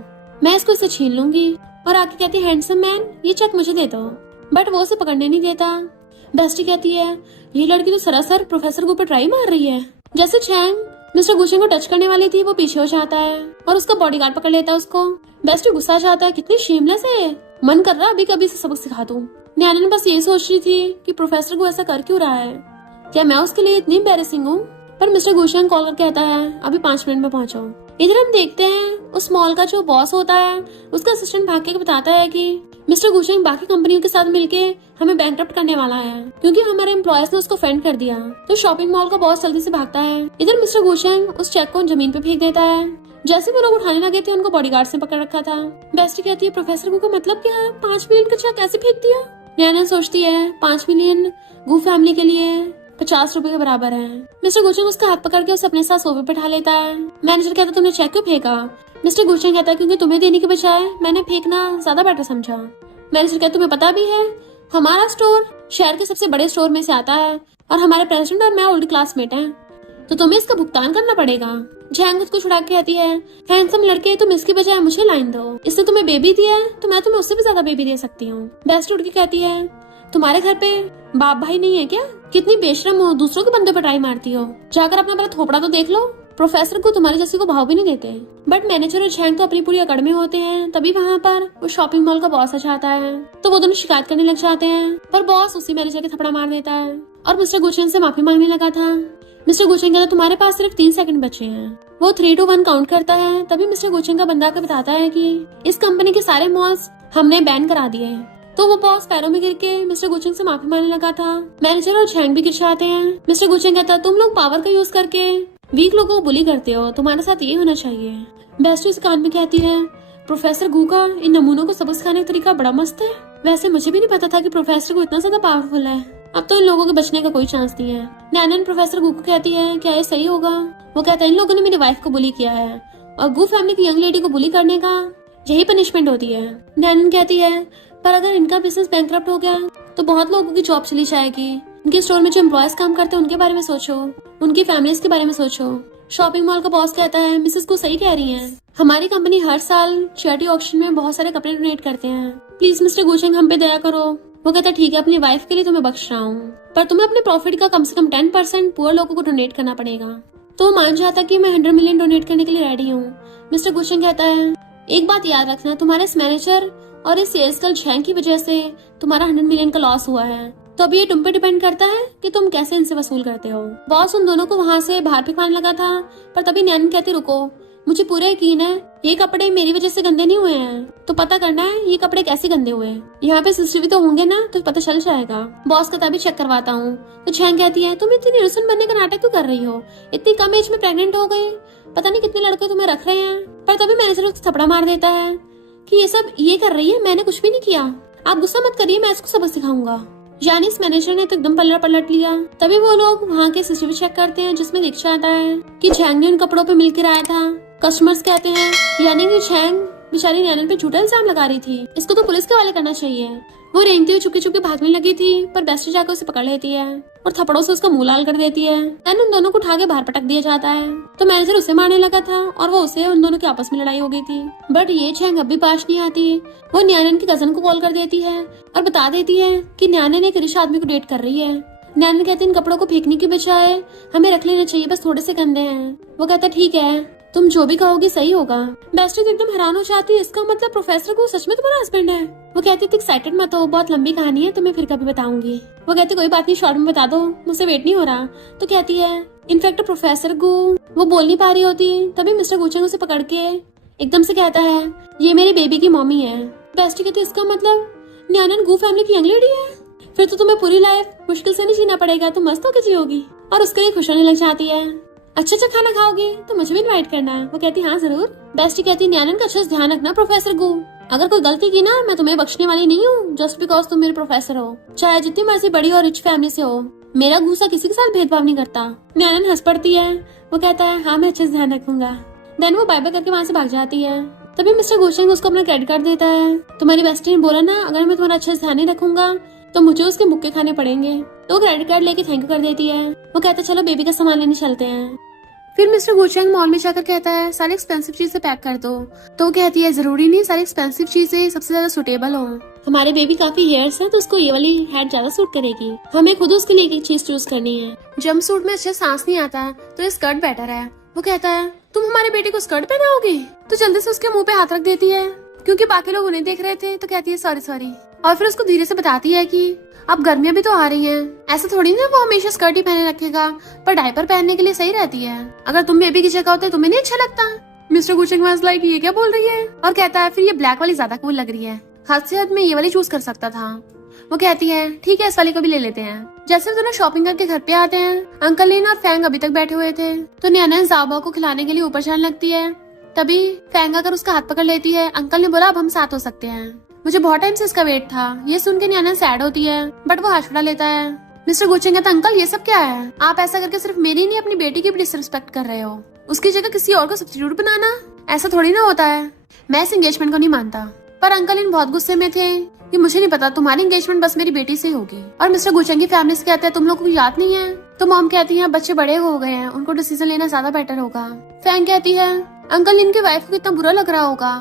मैं इसको इससे छीन लूंगी। और आके कहती है हैंडसम मैन ये चेक मुझे दे दो, बट वो उसे पकड़ने नहीं देता। बेस्टी कहती है ये लड़की तो सरासर प्रोफेसर के ऊपर ट्राई मार रही है। जैसे झैंग मिस्टर गुशन को टच करने वाली थी वो पीछे हो जाता है और उसका बॉडीगार्ड पकड़ लेता है उसको। बेस्टी गुस्सा जाता है कितनी शेमलेस है, मन कर रहा अभी कभी से सबक सिखा दूं। नैनन बस यही सोच रही थी कि प्रोफेसर को ऐसा कर क्यों रहा है, क्या मैं उसके लिए इतनी एम्बैरेसिंग हूँ। पर मिस्टर गुशन कॉल कर कहता है अभी 5 मिनट में पहुंचो। इधर हम देखते हैं उस मॉल का जो बॉस होता है उसका असिस्टेंट भाग के बताता है कि मिस्टर गुशन बाकी कंपनियों के साथ मिलके हमें बैंकरप्ट करने वाला है क्योंकि हमारे एम्प्लॉयज ने उसको फेंड कर दिया। तो शॉपिंग मॉल का बॉस जल्दी से भागता है। इधर मिस्टर गुशन उस चेक को जमीन पे फेंक देता है। जैसे वो लोग उठाने लगे थे उनको बॉडीगार्ड ने पकड़ रखा था। बेस्टी कहती है प्रोफेसर गू का मतलब क्या है, 5 मिलियन का चेक कैसे फेंक दिया। नैनन सोचती है 5 मिलियन गू फैमिली के लिए 50 रुपए के बराबर है। मिस्टर गुशन उसका हाथ पकड़ के उसे अपने साथ सोफे पे बैठा लेता है। मैनेजर कहता तुमने चेक क्यों फेंका। मिस्टर गुलशन कहता है क्योंकि तुम्हें देने के बजाय मैंने फेंकना ज्यादा बेटर समझा। मैनेजर कहता तुम्हें पता भी है हमारा स्टोर शहर के सबसे बड़े स्टोर में से आता है और हमारे प्रेसिडेंट और मैं ओल्ड क्लासमेट हैं, तो तुम्हें इसका भुगतान करना पड़ेगा। जैंग उसको छुड़ा के कहती है हैंडसम लड़के तुम इसकी बजाय मुझे लाइन दो, इसने तुम्हें बेबी दिया है तो मैं तुम्हें उससे भी ज्यादा बेबी दे सकती हूँ। बेस्ट उठ के कहती है तुम्हारे घर पे बाप भाई नहीं है क्या? कितनी बेशरम हो, दूसरों के बंदे पर ट्राई मारती हो, जाकर अपना पहले थोपड़ा तो देख लो। प्रोफेसर को तुम्हारे जैसे को भाव भी नहीं देते। बट मैनेजर और झैंग तो अपनी पूरी अकड़ में होते हैं। तभी वहाँ पर वो शॉपिंग मॉल का बॉस आ जाता है तो वो दोनों शिकायत करने लग जाते हैं, पर बॉस उसी मैनेजर के थपड़ा मार देता है और मिस्टर गुचेन से माफी मांगने लगा था। मिस्टर गुचेन कहता तुम्हारे पास सिर्फ 3 सेकंड बचे हैं। वो 3, 2, 1 काउंट करता है। तभी मिस्टर गुचेन का बंदा आकर बताता है कि इस कंपनी के सारे मॉल्स हमने बैन करा दिए। तो वो बॉस पैरों में गिर के मिस्टर गुचेन से माफी मांगने लगा था। मैनेजर और झैंग भी गिर जाते हैं। मिस्टर गुचेन कहता तुम लोग पावर का यूज करके वीक लोगों को बुली करते हो, तुम्हारे साथ ये होना चाहिए। बेस्ट इस कान में कहती है प्रोफेसर गू का इन नमूनों को सबक सिखाने का तरीका बड़ा मस्त है। वैसे मुझे भी नहीं पता था कि प्रोफेसर को इतना ज्यादा पावरफुल है। अब तो इन लोगों के बचने का कोई चांस नहीं है। नैनन प्रोफेसर गू को कहती है क्या ये सही होगा? वो कहता है इन लोगों ने मेरी वाइफ को बुली किया है और गू फैमिली की यंग लेडी को बुली करने का यही पनिशमेंट होती है। नैनन कहती है पर अगर इनका बिजनेस बैंकरप्ट हो गया तो बहुत लोगों की जॉब चली जाएगी। इनके स्टोर में जो एम्प्लॉयज काम करते हैं उनके बारे में सोचो, उनकी फैमिलीज के बारे में सोचो। शॉपिंग मॉल का बॉस कहता है मिसेस को सही कह रही हैं, हमारी कंपनी हर साल चैरिटी ऑक्शन में बहुत सारे कपड़े डोनेट करते हैं, प्लीज मिस्टर गुचेंग हम पे दया करो। वो कहता है ठीक है अपनी वाइफ के लिए तुम्हें बख्श रहा हूँ, पर तुम्हें अपने प्रॉफिट का कम से कम 10% पुअर लोगों को डोनेट करना पड़ेगा। तो वो मान जाता कि मैं 100 मिलियन डोनेट करने के लिए रेडी हूँ। मिस्टर गुचेंग कहता है एक बात याद रखना, तुम्हारे इस मैनेजर और इस सेल्स गर्ल झैंग की वजह से तुम्हारा 100 मिलियन का लॉस हुआ है, तो अभी ये तुम पे डिपेंड करता है कि तुम कैसे इनसे वसूल करते हो। बॉस उन दोनों को वहाँ से बाहर फेंकवाने लगा था, पर तभी नैनन कहती रुको, मुझे पूरा यकीन है ये कपड़े मेरी वजह से गंदे नहीं हुए हैं, तो पता करना है ये कपड़े कैसे गंदे हुए। यहाँ पे सीसीटीवी तो होंगे ना, तो पता चल जाएगा। बॉस का तभी चेक करवाता हूँ तो झैंग कहती है तुम इतनी इनोसेंट बनने का नाटक क्यों कर रही हो, इतनी कम एज में प्रेग्नेंट हो गई, पता नहीं कितने लड़के तुम्हें रख रहे हैं। पर तभी मैनेजर उसको थपड़ा मार देता है कि ये सब ये कर रही है, मैंने कुछ भी नहीं किया, आप गुस्सा मत करिए, मैं इसको सबक सिखाऊंगा। यानी इस मैनेजर ने तो एकदम पलट लिया। तभी वो लोग वहाँ के सीसीटीवी चेक करते हैं जिसमें दिख जाता है कि झैंग ने उन कपड़ों पे मिलकर आया था। कस्टमर्स कहते हैं यानी कि झैंग बेचारी नैनन पे झूठा इल्जाम लगा रही थी, इसको तो पुलिस के हवाले करना चाहिए। वो रेंगती हुई चुपके चुपके भागने लगी थी, पर बेस्ट जाकर उसे पकड़ लेती है और थप्पड़ों से उसका मुंह लाल कर देती है। देन उन दोनों को उठा के बाहर पटक दिया जाता है। तो मैनेजर उसे मारने लगा था और वो उसे, उन दोनों की आपस में लड़ाई हो गई थी। बट ये झैंग अब भी पास नहीं आती। वो नैनन की कजन को कॉल कर देती है और बता देती है कि नैनन एक रिच आदमी को डेट कर रही है। नैनन कहती इन कपड़ों को फेंकने की बजाय हमें रख लेना चाहिए, बस थोड़े से गंदे हैं। वो कहता ठीक है तुम जो भी कहोगी सही होगा। बेस्ट तो एकदम हैरान हो जाती है, इसका मतलब प्रोफेसर को सच में तुम्हारा हस्बैंड है। वो कहती थी एक्साइटेड मत हो, बहुत लंबी कहानी है, तुम्हें फिर कभी बताऊंगी। वो कहती कोई बात नहीं, शॉर्ट में बता दो, मुझसे वेट नहीं हो रहा। तो कहती है इनफैक्ट प्रोफेसर को वो बोल नहीं पा रही होती। तभी मिस्टर गुचेंग उसे पकड़ के एकदम से कहता है ये मेरी बेबी की मम्मी है। बेस्ट कहती इसका मतलब नैनन गू फैमिली की यंग लेडी है, फिर तो तुम्हें पूरी लाइफ मुश्किल से नहीं जीना पड़ेगा, तुम मस्त होकर जियोगी। और उसके लिए खुश होने लग जाती है। अच्छा खाना खाओगे तो मुझे भी इनवाइट करना है। वो कहती हाँ जरूर। बेस्टी कहती नैनन का अच्छा से ध्यान रखना प्रोफेसर गू, अगर कोई गलती की ना मैं तुम्हें बख्शने वाली नहीं हूँ, जस्ट बिकॉज तुम मेरे प्रोफेसर हो, चाहे जितनी मर्जी बड़ी और रिच फैमिली से हो। मेरा गुस्सा किसी के साथ भेदभाव नहीं करता। नैनन हंस पड़ती है। वो कहता है हाँ मैं अच्छे से ध्यान रखूंगा। देन वो बाय बाय करके वहाँ से भाग जाती है। तभी मिस्टर गुचेंग उसको अपना क्रेडिट कार्ड देता है। तुम्हारी बेस्टी ने बोला ना अगर मैं तुम्हारा अच्छे से ध्यान नहीं रखूंगा तो मुझे उसके मुक्के खाने पड़ेंगे। तो क्रेडिट कार्ड लेके थैंक यू कर देती है। वो कहता है चलो बेबी का सामान लेने चलते हैं। फिर मिस्टर गुचेंग मॉल में जाकर कहता है सारी एक्सपेंसिव चीजें पैक कर दो। तो कहती है जरूरी नहीं सारी एक्सपेंसिव चीजें सबसे ज्यादा सुटेबल हो, हमारे बेबी काफी हेयर्स है तो उसको ये वाली हैट ज्यादा सूट करेगी, हमें खुद उसके लिए एक चीज चूज करनी है। जंप सूट में अच्छे सांस नहीं आता तो ये स्कर्ट बेटर है। वो कहता है तुम हमारे बेटे को स्कर्ट पहनाओगे? तो जल्दी से उसके मुंह पे हाथ रख देती है क्योंकि बाकी लोग उन्हें देख रहे थे। तो कहती है सॉरी और फिर उसको धीरे से बताती है कि अब गर्मियां भी तो आ रही हैं, ऐसा थोड़ी ना वो हमेशा स्कर्ट ही पहने रखेगा, पर डायपर पहनने के लिए सही रहती है। अगर तुम बेबी की जगह होते तुम्हें नहीं अच्छा लगता? मिस्टर गुचेंग वाज लाइक ये क्या बोल रही है, और कहता है फिर ये ब्लैक वाली ज्यादा कूल लग रही है, हद से हद में ये वाली चूज कर सकता था। वो कहती है ठीक है इस वाली को भी ले लेते हैं। जैसे वो दोनों शॉपिंग करके घर पे आते हैं, अंकल लीन और फैंग अभी तक बैठे हुए थे। तो नैनन ज़ाबा को खिलाने के लिए ऊपर जाने लगती है। तभी फैंग आकर उसका हाथ पकड़ लेती है। अंकल ने बोला अब हम साथ हो सकते हैं, मुझे बहुत टाइम से इसका वेट था। ये सुन के नैनन सैड होती है बट वो हाथ छुड़ा लेता है। मिस्टर गुचेंग कहता अंकल ये सब क्या है, आप ऐसा करके सिर्फ मेरी नहीं अपनी बेटी की भी डिसरिस्पेक्ट कर रहे हो। उसकी जगह किसी और को सब्स्टिट्यूट बनाना, ऐसा थोड़ी ना होता है। मैं इस एंगेजमेंट को नहीं मानता। पर अंकल इन बहुत गुस्से में थे कि मुझे नहीं पता, तुम्हारी एंगेजमेंट बस मेरी बेटी से होगी। और मिस्टर गुचेंग की फैमिली से कहते हैं तुम लोग को याद नहीं है। तो मॉम कहती है बच्चे बड़े हो गए हैं, उनको डिसीजन लेना ज्यादा बेटर होगा। फैंग कहती है अंकल इनकी वाइफ को कितना बुरा लग रहा होगा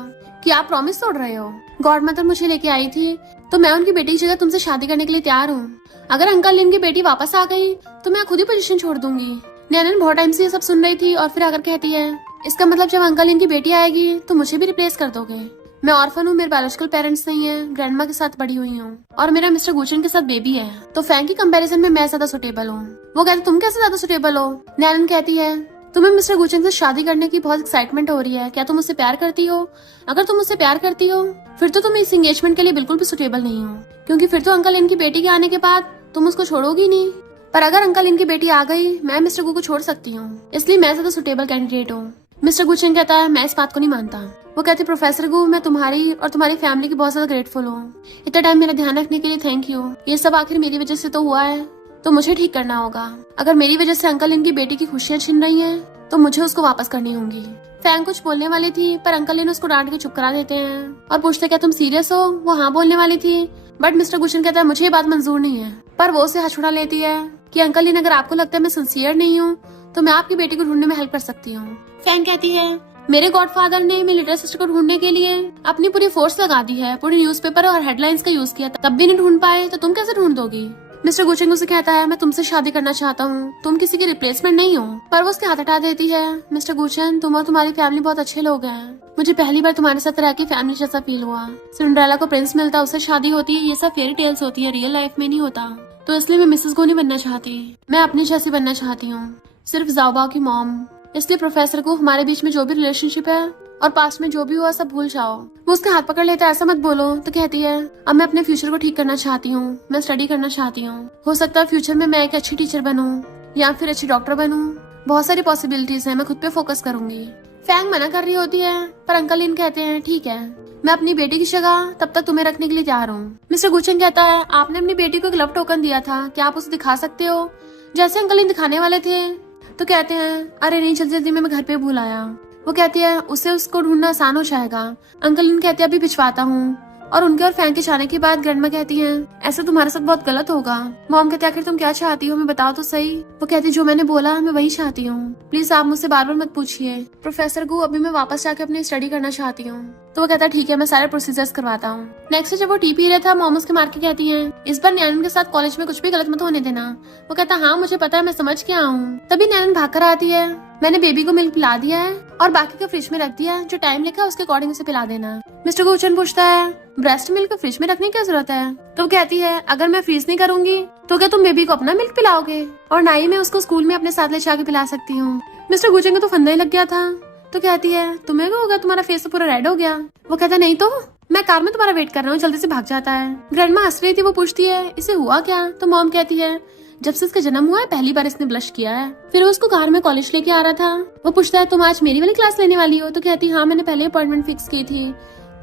कि आप प्रॉमिस तोड़ रहे हो। गॉड मदर मुझे लेके आई थी तो मैं उनकी बेटी की जगह तुमसे शादी करने के लिए तैयार हूँ। अगर अंकल इनकी बेटी वापस आ गई तो मैं खुद ही पोजीशन छोड़ दूंगी। नैनन बहुत टाइम से ये सब सुन रही थी और फिर आकर कहती है इसका मतलब जब अंकल इनकी बेटी आएगी तो मुझे भी रिप्लेस कर दोगे। मैं ऑर्फन हूँ, मेरे बायोलॉजिकल पेरेंट्स नहीं है, ग्रैंडमा के साथ बड़ी हुई हूँ और मेरा मिस्टर गुचेंग के साथ बेबी है। तो फैंग की कंपैरिजन में मैं ज्यादा सुटेबल हूँ। वो कहते तुम कैसे ज्यादा सुटेबल हो। नैनन कहती है तुम्हें मिस्टर गुचेंग से शादी करने की बहुत एक्साइटमेंट हो रही है, क्या तुम मुझसे प्यार करती हो? अगर तुम मुझसे प्यार करती हो फिर तो तुम इस एंगेजमेंट के लिए बिल्कुल भी सुटेबल नहीं हो, क्योंकि फिर तो अंकल इनकी बेटी के आने के बाद तुम उसको छोड़ोगी नहीं। पर अगर अंकल इनकी बेटी आ गई मैं मिस्टर गु को छोड़ सकती हूँ, इसलिए मैं ज्यादा सुटेबल कैंडिडेट हूँ। मिस्टर गुचेंग कहता है मैं इस बात को नहीं मानता। वो कहते प्रोफेसर गु मैं तुम्हारी और तुम्हारी फैमिली की बहुत ज्यादा ग्रेटफुल हूँ। इतना टाइम मेरा ध्यान रखने के लिए थैंक यू। ये सब आखिर मेरी वजह से तो हुआ है तो मुझे ठीक करना होगा। अगर मेरी वजह से अंकल इनकी बेटी की खुशियाँ छीन रही है तो मुझे उसको वापस करनी होंगी। फैंग कुछ बोलने वाली थी पर अंकल ने उसको डांट के चुप करा देते हैं और पूछते क्या तुम सीरियस हो? वो हाँ बोलने वाली थी बट मिस्टर गुचेंग कहता है मुझे ये बात मंजूर नहीं है। पर वो उसे हाथ छुड़ा लेती है कि अंकल इन अगर आपको लगता है मैं सिंसियर नहीं हूँ तो मैं आपकी बेटी को ढूंढने में हेल्प कर सकती हूँ। फैंग कहती है मेरे गॉडफादर ने मेरी लिटिल सिस्टर को ढूंढने के लिए अपनी पूरी फोर्स लगा दी है, पूरी न्यूज़पेपर और हेडलाइंस का यूज किया, तब भी नहीं ढूंढ पाए तो तुम कैसे ढूंढ दोगी? मिस्टर गुचेंग उसे कहता है मैं तुमसे शादी करना चाहता हूँ, तुम किसी की रिप्लेसमेंट नहीं हो। पर वो उसके हाथ हटा देती है मिस्टर गुचेंग तुम और तुम्हारी फैमिली बहुत अच्छे लोग हैं, मुझे पहली बार तुम्हारे साथ रह के फैमिली जैसा फील हुआ। सिंड्रेला को प्रिंस मिलता उससे शादी होती है, ये सब फेरी टेल्स होती है, रियल लाइफ में नहीं होता। तो इसलिए मैं मिसेस को नहीं बनना चाहती, मैं अपनी जैसी बनना चाहती हूँ, सिर्फ जाओबाओ की मॉम। इसलिए प्रोफेसर को हमारे बीच में जो भी रिलेशनशिप है और पास्ट में जो भी हुआ सब भूल जाओ। वो उसके हाथ पकड़ लेता है ऐसा मत बोलो। तो कहती है अब मैं अपने फ्यूचर को ठीक करना चाहती हूँ, मैं स्टडी करना चाहती हूँ। हो सकता है फ्यूचर में मैं एक अच्छी टीचर बनूं या फिर अच्छी डॉक्टर बनूं, बहुत सारी पॉसिबिलिटीज है, मैं खुद पे फोकस करूंगी। फैंग मना कर रही होती है पर अंकल इन कहते हैं ठीक है मैं अपनी बेटी की जगह तब तक तुम्हें रखने के लिए तैयार हूँ। मिस्टर गुचेंग कहता है आपने अपनी बेटी को एक लव टोकन दिया था, क्या आप उसे दिखा सकते हो? जैसे अंकल इन दिखाने वाले थे तो कहते हैं अरे नहीं जल्दी जल्दी मैं घर पे भूल आया। वो कहती है उसे उसको ढूंढना आसान हो जाएगा। अंकल इन कहते हैं अभी भिजवाता हूँ। और उनके और फैंग के जाने के बाद ग्रैंडमा कहती हैं ऐसा तुम्हारे साथ बहुत गलत होगा। मॉम कहते आखिर तुम क्या चाहती हो, मैं बताओ तो सही। वो कहती जो मैंने बोला मैं वही चाहती हूँ, प्लीज आप मुझसे बार बार मत पूछिए। प्रोफेसर गु अभी मैं वापस जाके अपनी स्टडी करना चाहती हूँ। तो वो कहता है ठीक है मैं सारे प्रोसीजर्स करवाता हूँ। नेक्स्ट जब वो टी पी रहा था मॉम उसके मार के कहती है इस बार नैनन के साथ कॉलेज में कुछ भी गलत मत होने देना। वो कहता हाँ मुझे पता है मैं समझ के आऊँ। तभी नैनन भाग कर आती है मैंने बेबी को मिल्क पिला दिया है और बाकी का फ्रिज में रख दिया, जो टाइम लिखा है उसके अकॉर्डिंग उसे पिला देना। मिस्टर गुचेंग पूछता है ब्रेस्ट मिल्क को फ्रिज में रखने की क्या जरूरत है? तो वो कहती है अगर मैं फ्रीज नहीं करूंगी तो क्या तुम बेबी को अपना मिल्क पिलाओगे? और ना ही मैं उसको स्कूल में अपने साथ ले जाके पिला सकती हूँ। मिस्टर गुचेंग को तो फंदा ही लग गया था। तो कहती है तुम्हें क्या होगा, तुम्हारा फेस तो पूरा रेड हो गया। वो कहता नहीं तो मैं कार में तुम्हारा वेट कर रहा हूँ, जल्दी से भाग जाता है। ग्रैंडमा हंस रही थी, वो पूछती है इसे हुआ क्या? तो मॉम कहती है जब से इसका जन्म हुआ है पहली बार इसने ब्लश किया है। फिर वो उसको कार में कॉलेज लेके आ रहा था। वो पूछता है तुम आज मेरी वाली क्लास लेने वाली हो? तो कहती हाँ मैंने पहले अपॉइंटमेंट फिक्स की थी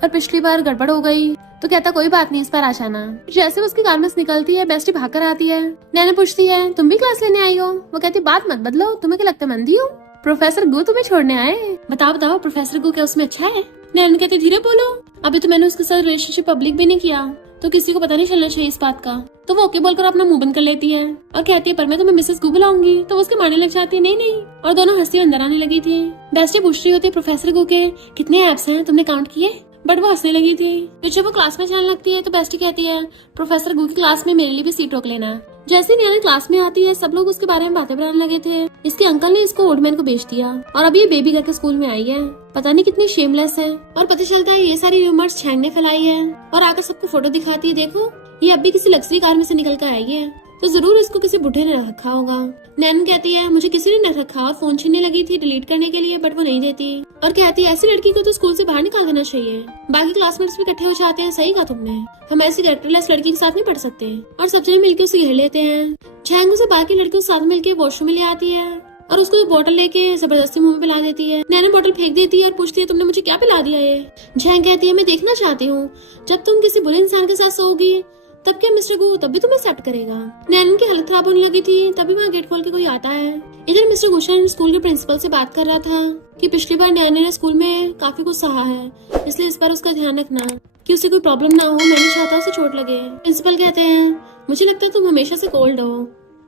पर पिछली बार गड़बड़ हो गई। तो कहता कोई बात नहीं इस बार आ जाना। जैसे उसकी कार में से निकलती है बेस्टी भाग कर आती है। नैना पूछती है तुम भी क्लास लेने आई हो? वो कहती बात मत बदलो, तुम्हें क्या लगता है मंदी हूँ? प्रोफेसर गु तुम्हें छोड़ने आए, बताओ बताओ प्रोफेसर गु क्या उसमें अच्छा है? नैना कहती धीरे बोलो, अभी तो मैंने उसके साथ रिलेशनशिप पब्लिक भी नहीं किया तो किसी को पता नहीं चलना चाहिए इस बात का। तो वो ओके बोलकर अपना मुंह बंद कर लेती है और कहती है पर मैं तुम्हें मिसेस गु बुलाऊंगी। तो वो उसके मारने लग जाती है नहीं नहीं, और दोनों हंसती अंदर आने लगी थी। बेस्टी पूछ रही होती है प्रोफेसर गु के कितने एप्स हैं, तुमने काउंट किए? बट वो हंसने लगी थी। फिर जब वो क्लास में जाने लगती है तो बेस्टी कहती है प्रोफेसर गु की क्लास में मेरे लिए भी सीट रोक लेना। जैसे नैना क्लास में आती है सब लोग उसके बारे में बातें बनाने लगे थे। इसके अंकल ने इसको ओल्डमैन को बेच दिया और अभी ये बेबी करके स्कूल में आई है, पता नहीं कितनी शेमलेस है। और पता चलता है ये सारी रूमर्स छैंग ने फैलाई है और आकर सबको फोटो दिखाती है देखो ये अभी किसी लग्जरी कार में से निकल कर आई है, तो जरूर इसको किसी बुढ़े ने रखा होगा। नैन कहती है मुझे किसी ने न रखा, फोन छीनने लगी थी डिलीट करने के लिए बट वो नहीं देती। और कहती है ऐसी लड़की को तो स्कूल से बाहर निकाल देना चाहिए। बाकी क्लासमेट्स भी इकट्ठे हो जाते हैं, सही कहा तुमने, हम ऐसी कैरेक्टरलेस लड़की के साथ नहीं पढ़ सकते। और सब जने मिलकर उसे घेर लेते हैं। छैंग उसे बाकी लड़कियों के साथ मिलकर वॉशरूम में ले आती है और उसको एक बोतल लेके जबरदस्ती मुंह में पिला देती है। नैना बोतल फेंक देती है और पूछती है तुमने मुझे क्या पिला दिया है? झैंग कहती है मैं देखना चाहती हूँ जब तुम किसी बुरे इंसान के साथ सोओगी तब क्या मिस्टर गो तब भी तुम्हें एक्सेप्ट करेगा? नैनन की हालत खराब होने लगी थी, तभी वहाँ गेट खोल के कोई आता है। इधर मिस्टर गुशन स्कूल के प्रिंसिपल से बात कर रहा था कि पिछली बार नैनन ने स्कूल में काफी कुछ सहा है, इसलिए इस बार उसका ध्यान रखना कि उसे कोई प्रॉब्लम ना हो। मैं नहीं चाहता उसे चोट लगे। प्रिंसिपल कहते हैं, मुझे लगता है तुम हमेशा से कोल्ड हो,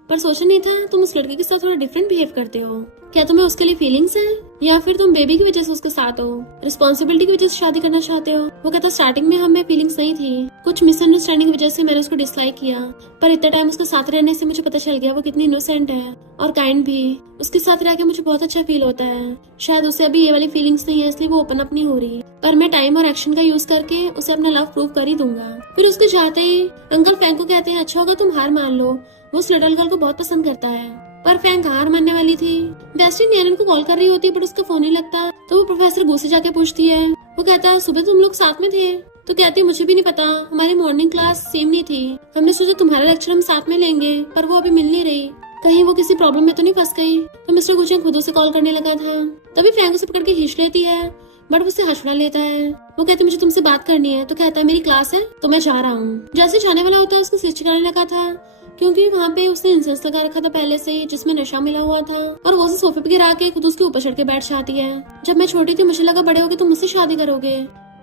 पर सोचा नहीं था तुम उस लड़के के साथ थोड़ा डिफरेंट बिहेव करते हो। क्या तुम्हें उसके लिए फीलिंग्स है या फिर तुम बेबी की वजह से उसके साथ हो, रिस्पॉन्सिबिलिटी की वजह से शादी करना चाहते हो? वो कहता स्टार्टिंग में हमें फीलिंग्स नहीं थी, कुछ मिसअंडरस्टैंडिंग की वजह से मैंने उसको डिसलाइक किया, पर इतना टाइम उसके साथ रहने से मुझे पता चल गया वो कितनी इनोसेंट है और काइंड भी। उसके साथ रह के मुझे बहुत अच्छा फील होता है। शायद उसे अभी ये वाली फीलिंग्स नहीं है इसलिए वो ओपन अप नहीं हो रही, पर मैं टाइम और एक्शन का यूज करके उसे अपना लव प्रूव कर ही दूंगा। फिर उसके जाते ही अंकल फैंक को कहते हैं, अच्छा होगा तुम हार मान लो, वो उस लिटिल गर्ल को बहुत पसंद करता है। पर फैंक हार मानने वाली थी। बेस्टी नैनन को कॉल कर रही होती है बट उसका फोन नहीं लगता, तो वो प्रोफेसर गो से जाके पूछती है। वो कहता है सुबह तुम लोग साथ में थे? तो कहती है मुझे भी नहीं पता, हमारी मॉर्निंग क्लास सेम नहीं थी, हमने सोचा तुम्हारा लेक्चर हम साथ में लेंगे, पर वो अभी मिल नहीं रही, कहीं वो किसी प्रॉब्लम में तो नहीं फंस गई। तो मिस्टर गुचन खुद उसे कॉल करने लगा था, तभी फैंक उसे पकड़ के खींच लेती है बट उससे हंसड़ा लेता है। वो कहती मुझे तुमसे बात करनी है, तो कहता है मेरी क्लास है तो मैं जा रहा हूँ। जैसे जाने वाला होता है उसको स्विच करने लगा था, क्योंकि वहाँ पे उसने इंसेंस लगा रखा था पहले से जिसमें नशा मिला हुआ था, और वो उसे सोफे पे गिरा के खुद उसके ऊपर चढ़ के बैठ जाती है। जब मैं छोटी थी मुझे लगा बड़े होके तुम मुझसे शादी करोगे,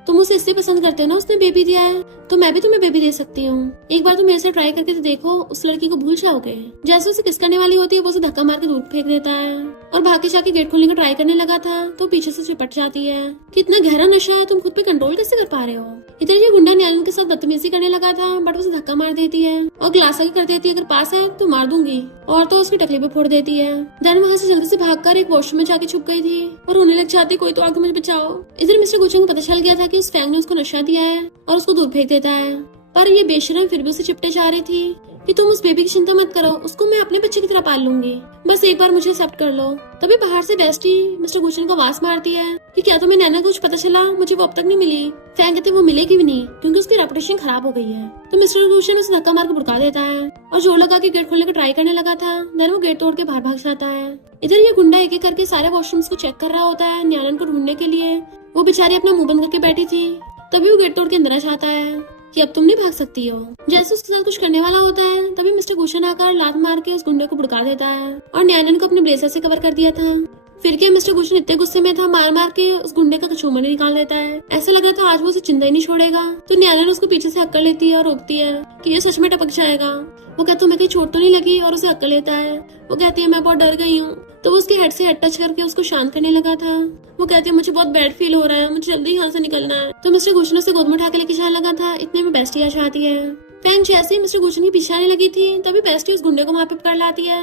तुम उसे इससे पसंद करते हो ना, उसने बेबी दिया है तो मैं भी तुम्हें बेबी दे सकती हूँ, एक बार तुम मेरे से ट्राई करके तो देखो, उस लड़की को भूल जाओगे। जैसे उसे किस करने वाली होती है वो उसे धक्का मार के दूर फेंक देता है और भाग के जाके गेट खोलने का ट्राई करने लगा था तो पीछे से चिपट जाती है। कितना गहरा नशा है, तुम खुद पे कंट्रोल कैसे कर पा रहे हो? इधर ये गुंडा नैनन के साथ बदतमीजी करने लगा था बट उसे धक्का मार देती है और ग्लास आगे कर देती है, अगर पास है तो मार दूंगी, और तो उसकी टकली पे फोड़ देती है। देन वहाँ से जल्दी से भागकर एक वॉशरूम में जाके छुप गई थी और रोने लग जाती, कोई तो आके मुझे बचाओ। इधर मिस्टर गुचन को पता चल गया था कि उस फैंग ने उसको नशा दिया है और उसको दूर फेंक देता है, पर ये बेशरम फिर भी उसे चिपटे जा रही थी कि तुम उस बेबी की चिंता मत करो, उसको मैं अपने बच्चे की तरह पाल लूंगी, बस एक बार मुझे एक्सेप्ट कर लो। तभी बाहर से बेस्टी मिस्टर गुचन को आवाज मारती है कि क्या तुम्हें नैना कुछ पता चला, मुझे वो अब तक नहीं मिली। फैंग कहते वो मिलेगी भी नहीं क्योंकि उसकी रेपुटेशन खराब हो गई है। तो मिस्टर गुचन उसे धक्का मार के भड़का देता है और जोर लगा के गेट खोलने का ट्राई करने लगा था, देन वो गेट तोड़ के बाहर भाग जाता है। इधर ये गुंडा एक एक करके सारे वॉशरूम्स को चेक कर रहा होता है नैनन को ढूंढने के लिए। वो बेचारी अपना मुंह बंद करके बैठी थी, तभी वो गेट तोड़ के अंदर आ जाता है कि अब तुम नहीं भाग सकती हो। जैसे उसके साथ कुछ करने वाला होता है तभी मिस्टर गुशन आकर लात मार के उस गुंडे को भड़का देता है और नैनन को अपने ब्रेसर से कवर कर दिया था। फिर क्या मिस्टर गुशन इतने गुस्से में था, मार मार के उस गुंडे का कछूमर निकाल देता है। ऐसा लग रहा था आज वो उसे चिंता ही नहीं छोड़ेगा। तो नैनन उसको पीछे से हक्कर लेती है और रोकती है कि ये सच में टपक जाएगा। वो कहता तुम्हें कहीं चोट तो नहीं लगी, और उसे हक्कर लेता है। वो कहती है मैं बहुत डर गई हूँ, तो वो उसके हेड से हेड टच करके उसको शांत करने लगा था। वो कहती है मुझे बहुत बैड फील हो रहा है, मुझे जल्दी यहाँ से निकलना है। तो मिस्टर गुशन उसे गोद में उठा के लेके जाने लगा था, इतने में बेस्टी आ जाती है। फैंग जैसे ही मिस्टर गुशन की पीछे आने लगी थी तभी बेस्टी उस गुंडे को वहाँ पे पकड़ लाती है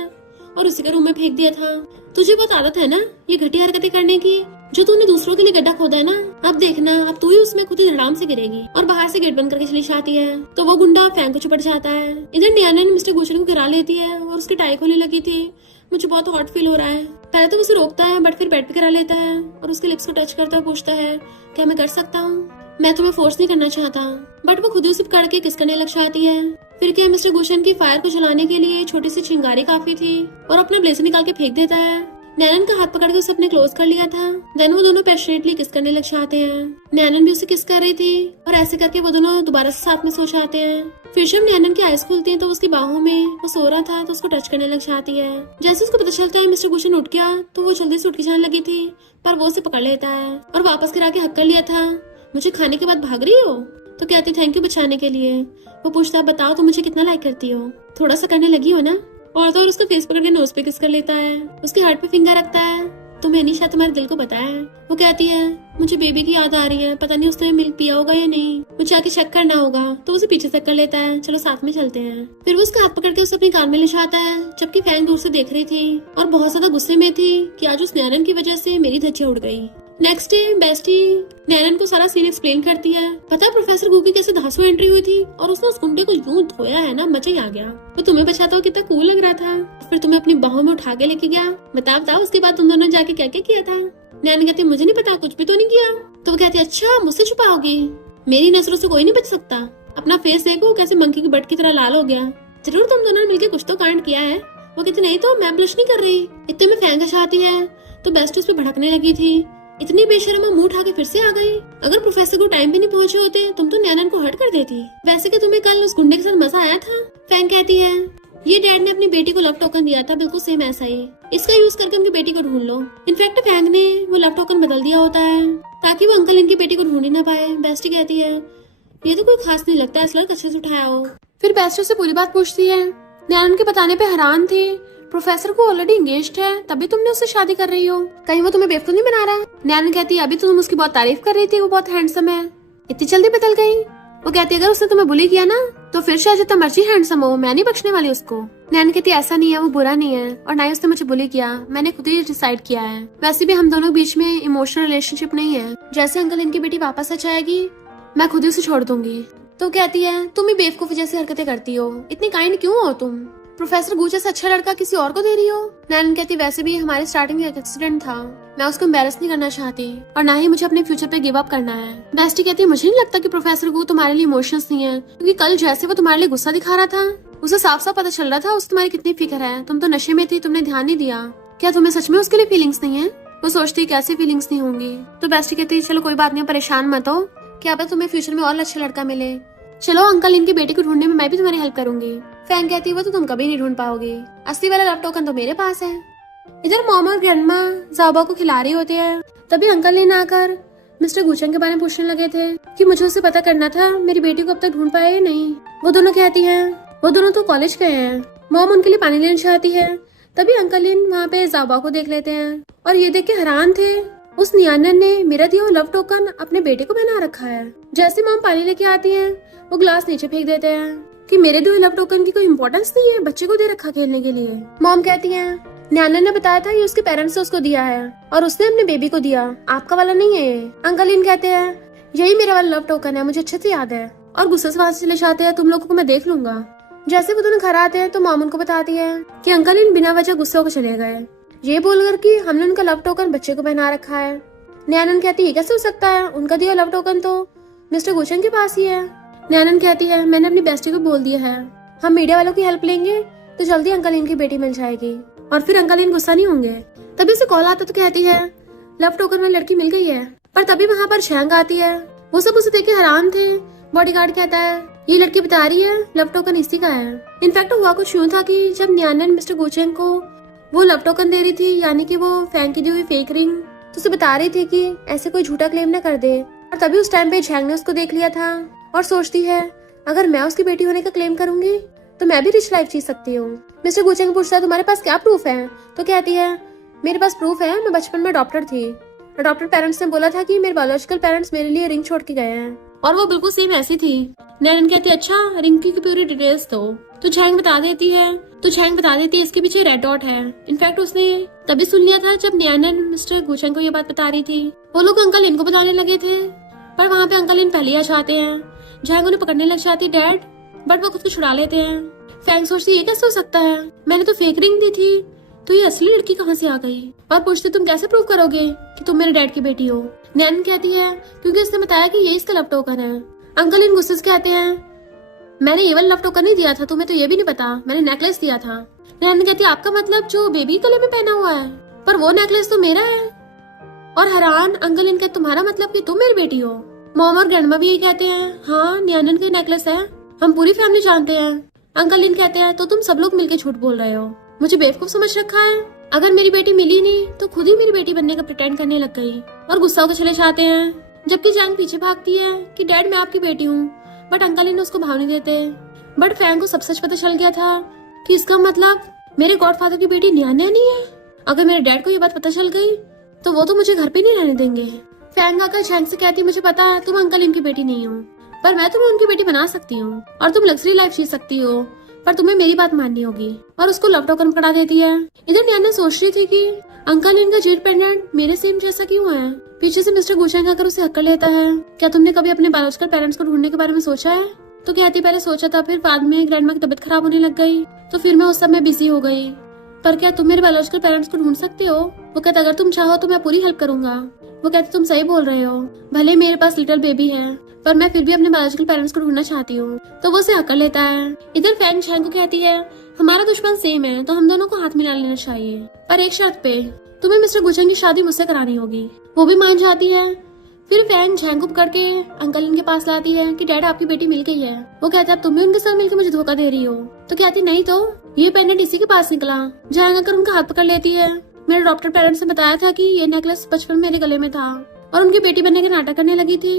और उसी के रूम में फेंक दिया था। तुझे बहुत आदत है ना ये घटिया हरकतें करने की, जो तूने दूसरों के लिए गड्ढा खोदा है ना, अब देखना अब तू ही उसमें खुद ही धड़ाम से गिरेगी। और बाहर से गेट बंद करके चली जाती है। तो वो गुंडा फैंग को चिपट जाता है। इधर नैना ने मिस्टर गुशन को गिरा लेती है और उसकी टाई खोलने लगी थी। मुझे बहुत हॉट फील हो रहा है। पहले तो उसे रोकता है बट फिर बेड पे गिरा लेता है और उसके लिप्स को टच करता है, पूछता है क्या मैं कर सकता हूँ? मैं तुम्हें फोर्स नहीं करना चाहता, बट वो खुद ही उसे पकड़ के किस करने लग जाती है। फिर क्या मिस्टर गुशन की फायर को जलाने के लिए छोटी सी चिंगारी काफी थी और अपना ब्लेजर निकाल के फेंक देता है। नैनन का हाथ पकड़ के उसे अपने क्लोज कर लिया था। देन वो दोनों पैशनेटली किस करने लग जाते हैं। नैनन भी उसे किस कर रही थी और ऐसे करके वो दोनों दोबारा से साथ में सो जाते हैं। फिर जब नैनन की आइज खुलती है तो उसकी बाहों में वो सो रहा था तो उसको टच करने लग जाती है। जैसे उसको पता चलता है मिस्टर गुशन उठ गया तो वो जल्दी से उठ के जाने लगी थी, पर वो उसे पकड़ लेता है और वापस गिरा के हक कर लिया था। मुझे खाने के बाद भाग रही हो? तो कहती थैंक यू बचाने के लिए। वो पूछता बताओ तुम मुझे कितना लाइक करती हो? थोड़ा सा करने लगी हो ना? और तो और उसका फेस पकड़ के नोज पे किस कर लेता है, उसके हार्ट पे फिंगर रखता है। तुम्हें नहीं शायद तुम्हारे दिल को पता है। वो कहती है मुझे बेबी की याद आ रही है, पता नहीं उसने मिल्क पिया होगा या नहीं, मुझे आके चेक करना होगा। तो उसे पीछे से कर लेता है, चलो साथ में चलते हैं। फिर वो उसका हाथ पकड़ के उसे अपनी कार में ले जाता है, जबकि फैंग दूर से देख रही थी और बहुत ज्यादा गुस्से में थी कि आज उस नैनन की वजह से मेरी धज्जियां उड़ गई। नेक्स्ट डे बेस्टी नैनन को सारा सीन एक्सप्लेन करती है। पता है प्रोफेसर गू की कैसे धांसू एंट्री हुई थी और उसने उस गुंडे को यूं धोया है ना, मजा ही आ गया। वो तुम्हें बचाता हो कितना कूल लग रहा था, फिर तुम्हें अपनी बाहों में उठा के लेके गया। बताओ उसके बाद तुम दोनों जाके क्या क्या किया था? नैनन कहती मुझे नहीं पता, कुछ भी तो नहीं किया। तो वो कहती अच्छा मुझसे छुपाओगी? मेरी नजरों से कोई नहीं बच सकता। अपना फेस देखो कैसे मंकी की बट की तरह लाल हो गया। जरूर तुम दोनों ने मिलकर कुछ तो कांड किया है। वो कहती नहीं तो मैं ब्लश नहीं कर रही। इतने में फैंग आती है तो बेस्टी उस पर भड़कने लगी थी इतनी बेशर्मा मुंह उठा के फिर से आ गई। अगर प्रोफेसर को टाइम पे नहीं पहुंचे होते तुम तो नैनन को हर्ट कर देती। वैसे कि तुम्हें कल उस गुंडे के साथ मजा आया था। फैंग कहती है ये डैड ने अपनी बेटी को लव टोकन दिया था, बिल्कुल सेम ऐसा ही। इसका यूज करके उनकी बेटी को ढूंढ लो। इनफैक्ट फैंग ने वो लव टोकन बदल दिया होता है ताकि वो अंकल इनकी बेटी को ढूंढ ही ना पाए। बेस्टी कहती है ये तो कोई खास नहीं लगता, इसलिए अच्छे से उठाया हो। फिर बेस्टी से पूरी बात पूछती है। नैनन के बताने पे हैरान थे। प्रोफेसर को ऑलरेडी एंगेज्ड है, तभी तुमने उससे शादी कर रही हो। कहीं वो तुम्हें बेवकूफ नहीं बना रहा? नैनन कहती है अभी तो तुम उसकी बहुत तारीफ कर रही थी, वो बहुत हैंडसम है, इतनी जल्दी बदल गई। वो कहती है अगर उसने तुम्हें बुली किया ना तो फिर शायद जितना मर्जी हैंडसम हो, मैं नहीं बख्शने वाली उसको। नैनन कहती है ऐसा नहीं है, वो बुरा नहीं है और ना ही उसने मुझे बुली किया, मैंने खुद ही डिसाइड किया है। वैसे भी हम दोनों के बीच में इमोशनल रिलेशनशिप नहीं है। जैसे अंकल इनकी बेटी वापस आ जाएगी मैं खुद ही उसे छोड़ दूंगी। तो कहती है तुम ही बेवकूफ जैसी हरकतें करती हो, इतनी काइंड क्यों हो तुम? प्रोफेसर गूचे से अच्छा लड़का किसी और को दे रही हो। नैनन कहती वैसे भी हमारे स्टार्टिंग में एक एक्सीडेंट था, मैं उसको एम्बैरस नहीं करना चाहती और ना ही मुझे अपने फ्यूचर पे गिव अप करना है। बेस्टी कहती है मुझे नहीं लगता कि प्रोफेसर को तुम्हारे लिए इमोशंस नहीं है, क्योंकि कल जैसे वो तुम्हारे लिए गुस्सा दिखा रहा था उसे साफ साफ पता चल रहा था उसे तुम्हारी कितनी फिक्र है। तुम तो नशे में थी, तुमने ध्यान नहीं दिया। क्या तुम्हें सच में उसके लिए फीलिंग्स नहीं है? वो सोचती कैसे फीलिंग्स नहीं होंगी। तो बेस्टी कहती है चलो कोई बात नहीं, परेशान मत हो, क्या पता तुम्हें फ्यूचर में और अच्छा लड़का मिले। चलो अंकल इनकी बेटी को ढूंढने में मैं भी तुम्हारी हेल्प करूंगी। फैंग कहती है वो तो तुम कभी नहीं ढूंढ पाओगी, असली वाला लव टोकन तो मेरे पास है। इधर मॉम और ग्रैंडमा ज़ाओबा को खिला रही होते हैं, तभी अंकल लेने आकर मिस्टर गुचेंग के बारे में पूछने लगे थे कि मुझे उससे पता करना था मेरी बेटी को अब तक ढूंढ पाए या नहीं। वो दोनों कहती हैं वो दोनों तो कॉलेज गए हैं। मॉम उनके लिए पानी लेना चाहती है, तभी अंकल इन वहाँ पे ज़ाओबा को देख लेते हैं और ये देख के हैरान थे उस नियानन ने मेरा दिया हुआ लव टोकन अपने बेटे को पहना रखा है। जैसे मॉम पानी लेके आती हैं वो ग्लास नीचे फेंक देते हैं कि मेरे दिए लव टोकन की कोई इम्पोर्टेंस नहीं है, बच्चे को दे रखा खेलने के लिए। मॉम कहती हैं नियानन ने बताया था ये उसके पेरेंट्स से उसको दिया है और उसने अपने बेबी को दिया, आपका वाला नहीं है ये। अंकल इन कहते हैं यही मेरा वाला लव टोकन है, मुझे अच्छे से याद है, और गुस्से से वहां से चले जाते हैं, तुम लोगों को मैं देख लूंगा। जैसे वो दोनों घर आते हैं तो मॉम उनको बताती है कि अंकल इन बिना वजह गुस्से होकर चले गए, ये बोलकर कि हमने उनका लव टोकन बच्चे को पहना रखा है। नैनन कहती है कैसे हो सकता है, उनका दिया लव टोकन तो मिस्टर गुचेंग के पास ही है। नैनन कहती है मैंने अपनी बेस्टी को बोल दिया है, हम मीडिया वालों की हेल्प लेंगे तो जल्दी अंकल इन की बेटी मिल जाएगी और फिर अंकल इन गुस्सा नहीं होंगे। तभी उसे कॉल आता तो कहती है लव टोकन वाली लड़की मिल गई है, पर तभी वहाँ पर शैंग आती है। वो सब उसे देख के हैरान थे। बॉडीगार्ड कहता है ये लड़की बता रही है लव टोकन इसी का है। इनफैक्ट हुआ कुछ यूं था कि जब नियानन मिस्टर गुचेंग को वो लव टोकन दे रही थी, यानी कि वो फैंग की दी हुई फेक रिंग, तो उसे बता रही थी कि ऐसे कोई झूठा क्लेम न कर दे। और तभी उस टाइम पे झैंग ने उसको देख लिया था और सोचती है अगर मैं उसकी बेटी होने का क्लेम करूंगी तो मैं भी रिच लाइफ जी सकती हूँ। मिस्टर गुचेंग पूछता है तुम्हारे पास क्या प्रूफ है? तो कहती है मेरे पास प्रूफ है, मैं बचपन में अडॉप्टेड थी, अडॉप्टेड पेरेंट्स ने बोला था कि मेरे बायोलॉजिकल पेरेंट्स मेरे लिए रिंग छोड़ के गए हैं और वो बिल्कुल सेम ऐसी थी। नैनन कहती है अच्छा रिंग की पूरी डिटेल्स दो। तो झैंग बता देती है इसके पीछे रेड डॉट है। इनफैक्ट उसने तभी सुन लिया था जब नैनन मिस्टर गुचेंग को ये बात बता रही थी। वो लोग अंकल इनको बताने लगे थे, पर वहाँ पे अंकल इन पहले आ जाते हैं। झैंग उन्हें पकड़ने लग जाती डैड, बट वो खुद को छुड़ा लेते हैं। फैंग सोचती ये कैसे हो सकता है, मैंने तो फेक रिंग दी थी, तो ये असली लड़की कहाँ से आ गई? और पूछते तुम कैसे प्रूव करोगे कि तुम मेरे डैड की बेटी हो? नैनन कहती है क्योंकि उसने बताया कि ये इसका लव टोकन है। अंकल इन गुस्से से कहते हैं मैंने ये वाला लव टोकन नहीं दिया था, तुम्हें तो ये भी नहीं पता, मैंने नेकलेस दिया था। नैनन कहती है आपका मतलब जो बेबी गले में पहना हुआ है, पर वो नेकलेस तो मेरा है। और हैरान अंकल इन कहते तुम्हारा मतलब कि तुम मेरी बेटी हो? मॉम और ग्रैंडमा भी यही कहते हैं हाँ नियानन का नेकलेस है, हम पूरी फैमिली जानते हैं। अंकल इन कहते हैं तो तुम सब लोग मिलकर झूठ बोल रहे हो, मुझे बेवकूफ समझ रखा है, अगर मेरी बेटी मिली नहीं तो खुद ही मेरी बेटी बनने का प्रिटेंड करने लग गई और गुस्सा होकर चले जाते हैं। जबकि जैंग पीछे भागती है कि डैड मैं आपकी बेटी हूँ, बट अंकल इन उसको भाव नहीं देते। बट फैंग को सब सच पता चल गया था कि इसका मतलब मेरे गॉडफादर की बेटी नियाना नहीं है। अगर मेरे डैड को ये बात पता चल गई तो वो तो मुझे घर पे नहीं रहने देंगे। फैंग आकर झैंग से कहती मुझे पता है तुम अंकल इनकी बेटी नहीं हो, पर मैं तुम्हें उनकी बेटी बना सकती हूँ और तुम लग्जरी लाइफ जी सकती हो, पर तुम्हें मेरी बात माननी होगी। और उसको लव टोकन पकड़ा देती है। इधर नियाना सोच रही थी कि अंकल इनका जीट पेंडेंट मेरे सेम जैसा क्यों है। पीछे से मिस्टर गुचेंग आकर उसे हक्कर लेता है क्या तुमने कभी अपने बायोलॉजिकल पेरेंट्स को ढूंढने के बारे में सोचा है? तो कहती पहले सोचा था, फिर बाद में ग्रैंडमा की तबीयत खराब होने लग गई तो फिर मैं उस समय बिजी हो गई। पर क्या तुम मेरे बायोलॉजिकल पेरेंट्स को ढूंढ सकते हो? वो कहता अगर तुम चाहो तो मैं पूरी हेल्प करूंगा। वो कहते तुम सही बोल रहे हो, भले मेरे पास लिटिल बेबी है पर मैं फिर भी अपने बायोलॉजिकल पेरेंट्स को ढूंढना चाहती हूँ। तो वो उसे हक्कर लेता है। इधर फैंग झैंग को कहती है हमारा दुश्मन सेम है तो हम दोनों को हाथ मिला लेना चाहिए, पर एक शर्त पे, तुम्हें मिस्टर गुचेंग की शादी मुझसे करानी होगी। वो भी मान जाती है। फिर फैंग झैंग को पकड़ के अंकल लिन के पास लाती है कि डैड आपकी बेटी मिल गई है। वो कहता है तुम भी उनके साथ मिलकर मुझे धोखा दे रही हो। तो कहती नहीं तो ये पेंडेंट इसी के पास निकला। झैंग आकर उनका हाथ पकड़ लेती है। मेरे डॉक्टर पेरेंट्स ने बताया था कि ये नेकलेस बचपन मेरे गले में था और उनकी बेटी बनने के नाटक करने लगी थी।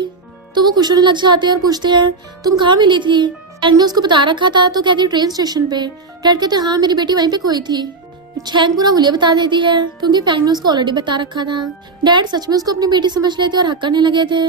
तो वो खुश होने लग जाते हैं और पूछते हैं तुम कहाँ मिली थी। फैंग ने उसको बता रखा था। तो कहती ट्रेन स्टेशन पे। डैड कहते हाँ मेरी बेटी वहीं पे खोई थी। झैंग पूरा हुलिया बता देती है क्योंकि फैंग ने उसको ऑलरेडी बता रखा था। डैड सच में उसको अपनी बेटी समझ लेते और हक करने लगे थे।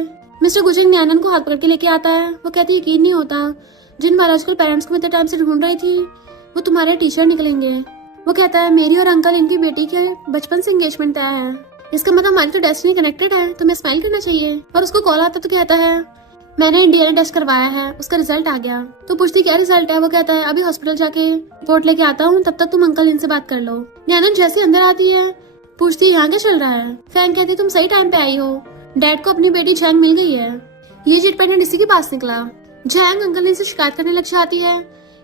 मिस्टर गुचेंग न्यानन को हाथ पकड़ के लेके आता है। वो कहती यकीन नहीं होता जिन बायोलॉजिकल पेरेंट्स को मैं इतने टाइम से ढूंढ रही थी वो तुम्हारे टीचर निकलेंगे। वो कहता है मेरी और अंकल इनकी बेटी के बचपन से एंगेजमेंट तय है। इसका मतलब हमारी तो डेस्टिनी कनेक्टेड है। तुम्हें स्माइल करना चाहिए। और उसको कॉल आता तो कहता है मैंने डीएनए टेस्ट करवाया है उसका रिजल्ट आ गया। तो पूछती क्या रिजल्ट है। वो कहता है अभी हॉस्पिटल जाके रिपोर्ट लेके आता हूँ तब तक तुम अंकल इनसे बात कर लो। न्यानन जैसे अंदर आती है पूछती यहाँ क्या चल रहा है। फैंग कहती तुम सही टाइम पे आई हो। डैड को अपनी बेटी झैंग मिल गई है। ये जेट पेंडेंट इसी के पास निकला। झैंग अंकल लिन से शिकायत करने लग जाती है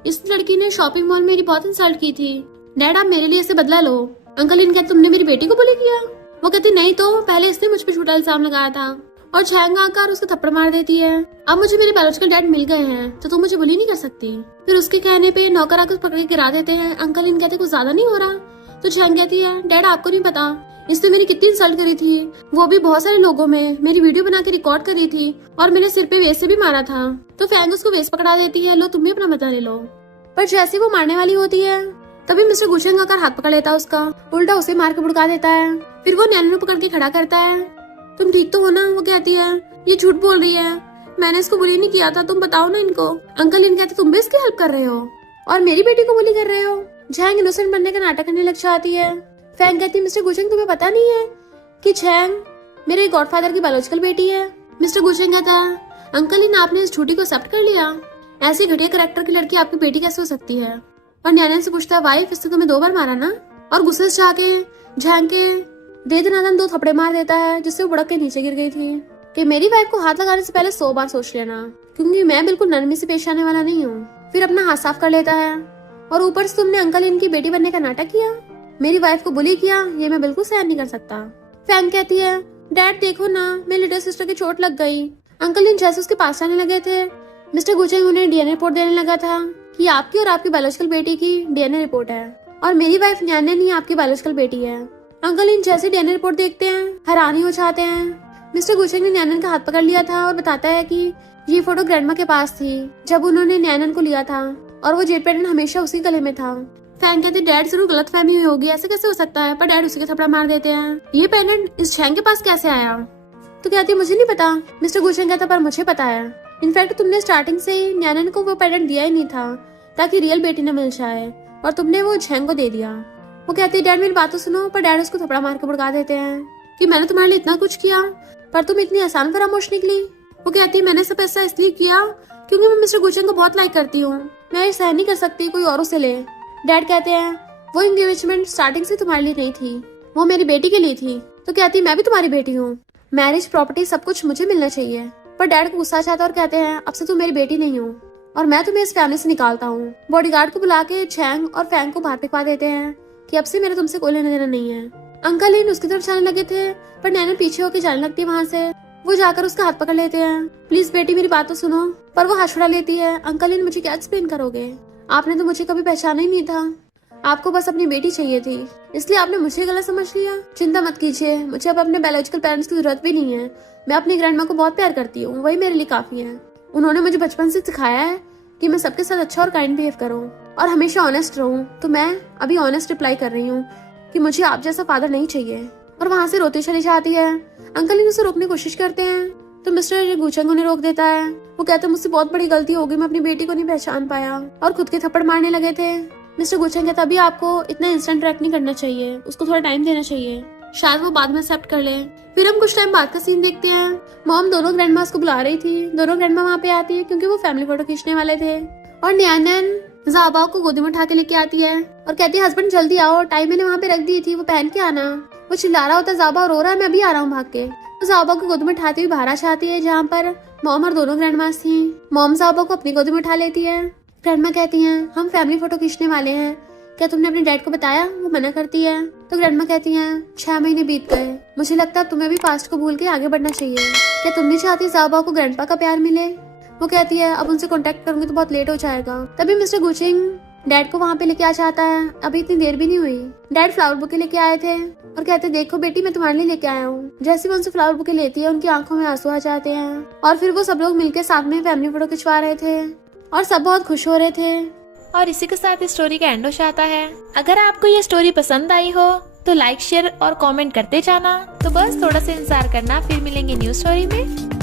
इस लड़की ने शॉपिंग मॉल में मेरी बहुत इंसल्ट की थी। डैड आप मेरे लिए इसे बदला लो। अंकल लिन कहते तुमने मेरी बेटी को बुली किया। वो कहती नहीं तो पहले इसने मुझ पे झूठा इल्जाम लगाया था। और झैंग आकर उसको थप्पड़ मार देती है। अब मुझे मेरे बायोलॉजिकल डैड मिल गए हैं तो तुम मुझे बुली नहीं कर सकती। फिर उसके कहने पे नौकर आकर पकड़ के गिरा देते हैं। अंकल इन कहते कुछ ज्यादा नहीं हो रहा। तो झैंग कहती है डैड आपको नहीं पता इसने मेरी कितनी इंसल्ट करी थी। वो भी बहुत सारे लोगों में मेरी वीडियो बना के रिकॉर्ड करी थी और मेरे सिर पे वेस्ट से भी मारा था। तो फैंग उसको वेस्ट पकड़ा देती है लो तुम भी अपना बदला ले लो। पर जैसे वो मारने वाली होती है तभी मिस्टर गुचेंग आकर हाथ पकड़ लेता है उसका। उल्टा उसे मार के बुड़का देता है। फिर वो न्यानन को पकड़ के खड़ा करता है। तुम ठीक तो हो ना। वो कहती है ये झूठ बोल रही है मैंने इसको बुली नहीं किया था तुम बताओ ना इनको। अंकल इन कहते तुम भी इसकी हेल्प कर रहे हो और मेरी बेटी को बुली कर रहे हो। झैंग इनोसेंट बनने का नाटक करने लग जाती है। फैंग कहती मिस्टर गुचेंग तुम्हें पता नहीं है कि झैंग मेरे गॉडफादर की बायोलॉजिकल बेटी है। मिस्टर गुचेंग कहता है अंकल इन आपने इस झूठी को एक्सेप्ट कर लिया। ऐसी घटिया कैरेक्टर की लड़की आपकी बेटी कैसे हो सकती है। और न्यानन से पूछता वाइफ इसने तुम्हें 2 बार मारा ना। और गुस्से से जाके झैंग के दे दनादन 2 थप्पड़े मार देता है जिससे वो बुड़क के नीचे गिर गई थी। कि मेरी वाइफ को हाथ लगाने से पहले 100 बार सोच लेना क्योंकि मैं बिल्कुल नरमी से पेश आने वाला नहीं हूँ। फिर अपना हाथ साफ कर लेता है और ऊपर से तुमने अंकल इनकी बेटी बनने का नाटक किया मेरी वाइफ को बुली किया ये मैं बिल्कुल सहन नहीं कर सकता। फैंग कहती है डैड देखो ना मेरी लिटिल सिस्टर की चोट लग गई। अंकल इन जैसे उसके पास आने लगे थे मिस्टर गुचेंग उन्हें डीएनए रिपोर्ट देने लगा था कि आपकी और आपकी बायोलॉजिकल बेटी की डीएनए रिपोर्ट है और मेरी वाइफ न्यानन ही आपकी बायोलॉजिकल बेटी है। अंकल इन जैसे डीएनए रिपोर्ट देखते हैं हैरानी हो जाते हैं। मिस्टर गुचेंग ने न्यानन का हाथ पकड़ लिया था और बताता है कि ये फोटो ग्रैंडमा के पास थी जब उन्होंने न्यानन को लिया था और वो जेट पेंडेंट हमेशा उसी गले में था। फैंग कहते डैड जरूर गलत फहमी हुई होगी ऐसे कैसे हो सकता है। पर डैड उसी के थप्पड़ मार देते हैं ये पेंडेंट इस झैंग के पास कैसे आया। तो कहती मुझे नहीं पता। मिस्टर गुचेंग कहता पर मुझे पता है। इनफैक्ट तुमने स्टार्टिंग से ही न्यानन को वो पेंडेंट दिया ही नहीं था ताकि रियल बेटी न मिल जाए और तुमने वो झैंग को दे दिया। वो कहती डैड मेरी बात तो सुनो। पर डैड उसको थप्पड़ा मार के भड़का देते हैं कि मैंने तुम्हारे लिए इतना कुछ किया पर तुम इतनी आसान फरामोश निकली। वो कहती मैंने सब ऐसा इसलिए किया क्योंकि मैं मिस्टर गुचेंग को बहुत लाइक करती हूँ। मैं सहन नहीं कर सकती कोई और उसे ले। डैड कहते हैं वो एंगेजमेंट स्टार्टिंग से तुम्हारे लिए नहीं थी वो मेरी बेटी के लिए थी। तो कहती मैं भी तुम्हारी बेटी हूँ मैरिज प्रॉपर्टी सब कुछ मुझे मिलना चाहिए। पर डैड को गुस्सा चाहता और कहते हैं अब से तुम मेरी बेटी नहीं हो और मैं तुम्हें इस फैमिली से निकालता हूँ। बॉडीगार्ड को बुला के झैंग और फैंग को बाहर फेंकवा देते हैं कि अब से मेरा तुमसे कोई लेना देना नहीं है। अंकल इन उसकी तरफ जाने लगे थे पर नैनन पीछे होकर जाने लगती है वहाँ से। वो जाकर उसका हाथ पकड़ लेते हैं प्लीज बेटी मेरी बात तो सुनो। पर वो हाथ छुड़ा लेती है। अंकल इन मुझे क्या एक्सप्लेन करोगे आपने तो मुझे कभी पहचाना ही नहीं था। आपको बस अपनी बेटी चाहिए थी इसलिए आपने मुझे गलत समझ लिया। चिंता मत कीजिए मुझे अब अपने बायोलॉजिकल पेरेंट्स की जरूरत भी नहीं है। मैं अपनी ग्रैंडमा को बहुत प्यार करती हूँ वही मेरे लिए काफी है। उन्होंने मुझे बचपन से सिखाया है कि मैं सबके साथ अच्छा और काइंड बिहेव करूँ और हमेशा ऑनेस्ट रहूँ। तो मैं अभी ऑनेस्ट रिप्लाई कर रही हूँ कि मुझे आप जैसा फादर नहीं चाहिए। और वहाँ से रोती चली जाती है। अंकल इन उसे रोकने की कोशिश करते हैं तो मिस्टर गुचेंग उन्हें रोक देता है। वो कहते मुझसे बहुत बड़ी गलती हो गई मैं अपनी बेटी को नहीं पहचान पाया और खुद के थप्पड़ मारने लगे थे। मिस्टर गुचेंग कहता अभी आपको इतना इंस्टेंट रिएक्ट नहीं करना चाहिए उसको थोड़ा टाइम देना चाहिए शायद वो बाद में एक्सेप्ट कर ले। फिर हम कुछ टाइम बाद का सीन देखते हैं। मॉम दोनों ग्रैंडमास को बुला रही थी। दोनों ग्रैंडमा वहाँ पे आती है क्योंकि वो फैमिली फोटो खींचने वाले थे। और न्यानन ज़ाबा को गोदी में उठा के लेके आती है और कहती है हस्बैंड जल्दी आओ टाई मैंने वहाँ पे रख दी थी वो पहन के आना। वो चिल्ला रहा होता है ज़ाबा रो रहा है मैं अभी आ रहा हूँ भाग के। तो ज़ाबा को गोदी में उठाती हुई बाहर आ जाती है जहाँ पर मॉम और दोनों ग्रैंडमास थी। मॉम ज़ाबा को अपनी गोदी में उठा लेती है। ग्रैंडमा कहती हैं हम फैमिली फोटो खींचने वाले हैं क्या तुमने अपने डैड को बताया? वो मना करती है। तो ग्रैंडमा कहती हैं 6 महीने बीत गए, मुझे लगता है तुम्हें भी पास्ट को भूल के आगे बढ़ना चाहिए। क्या तुम नहीं चाहती ज़ाओबाओ को ग्रैंडपा का प्यार मिले? वो कहती है अब उनसे कांटेक्ट करूंगी तो बहुत लेट हो जाएगा। तभी मिस्टर गुचिंग डैड को वहाँ पे लेके आ जाता है। अभी इतनी देर भी नहीं हुई। डैड फ्लावर बुके लेके आए थे और कहते देखो बेटी मैं तुम्हारे लिए लेके आया हूँ। जैसे वो उनसे फ्लावर बुके लेती है उनकी आंखों में आंसू आ जाते हैं और फिर वो सब लोग मिलकर साथ में फैमिली फोटो खिंचवा रहे थे और सब बहुत खुश हो रहे थे। और इसी के साथ इस स्टोरी का एंड हो जाता है। अगर आपको ये स्टोरी पसंद आई हो तो लाइक शेयर और कमेंट करते जाना। तो बस थोड़ा सा इंतजार करना, फिर मिलेंगे न्यू स्टोरी में।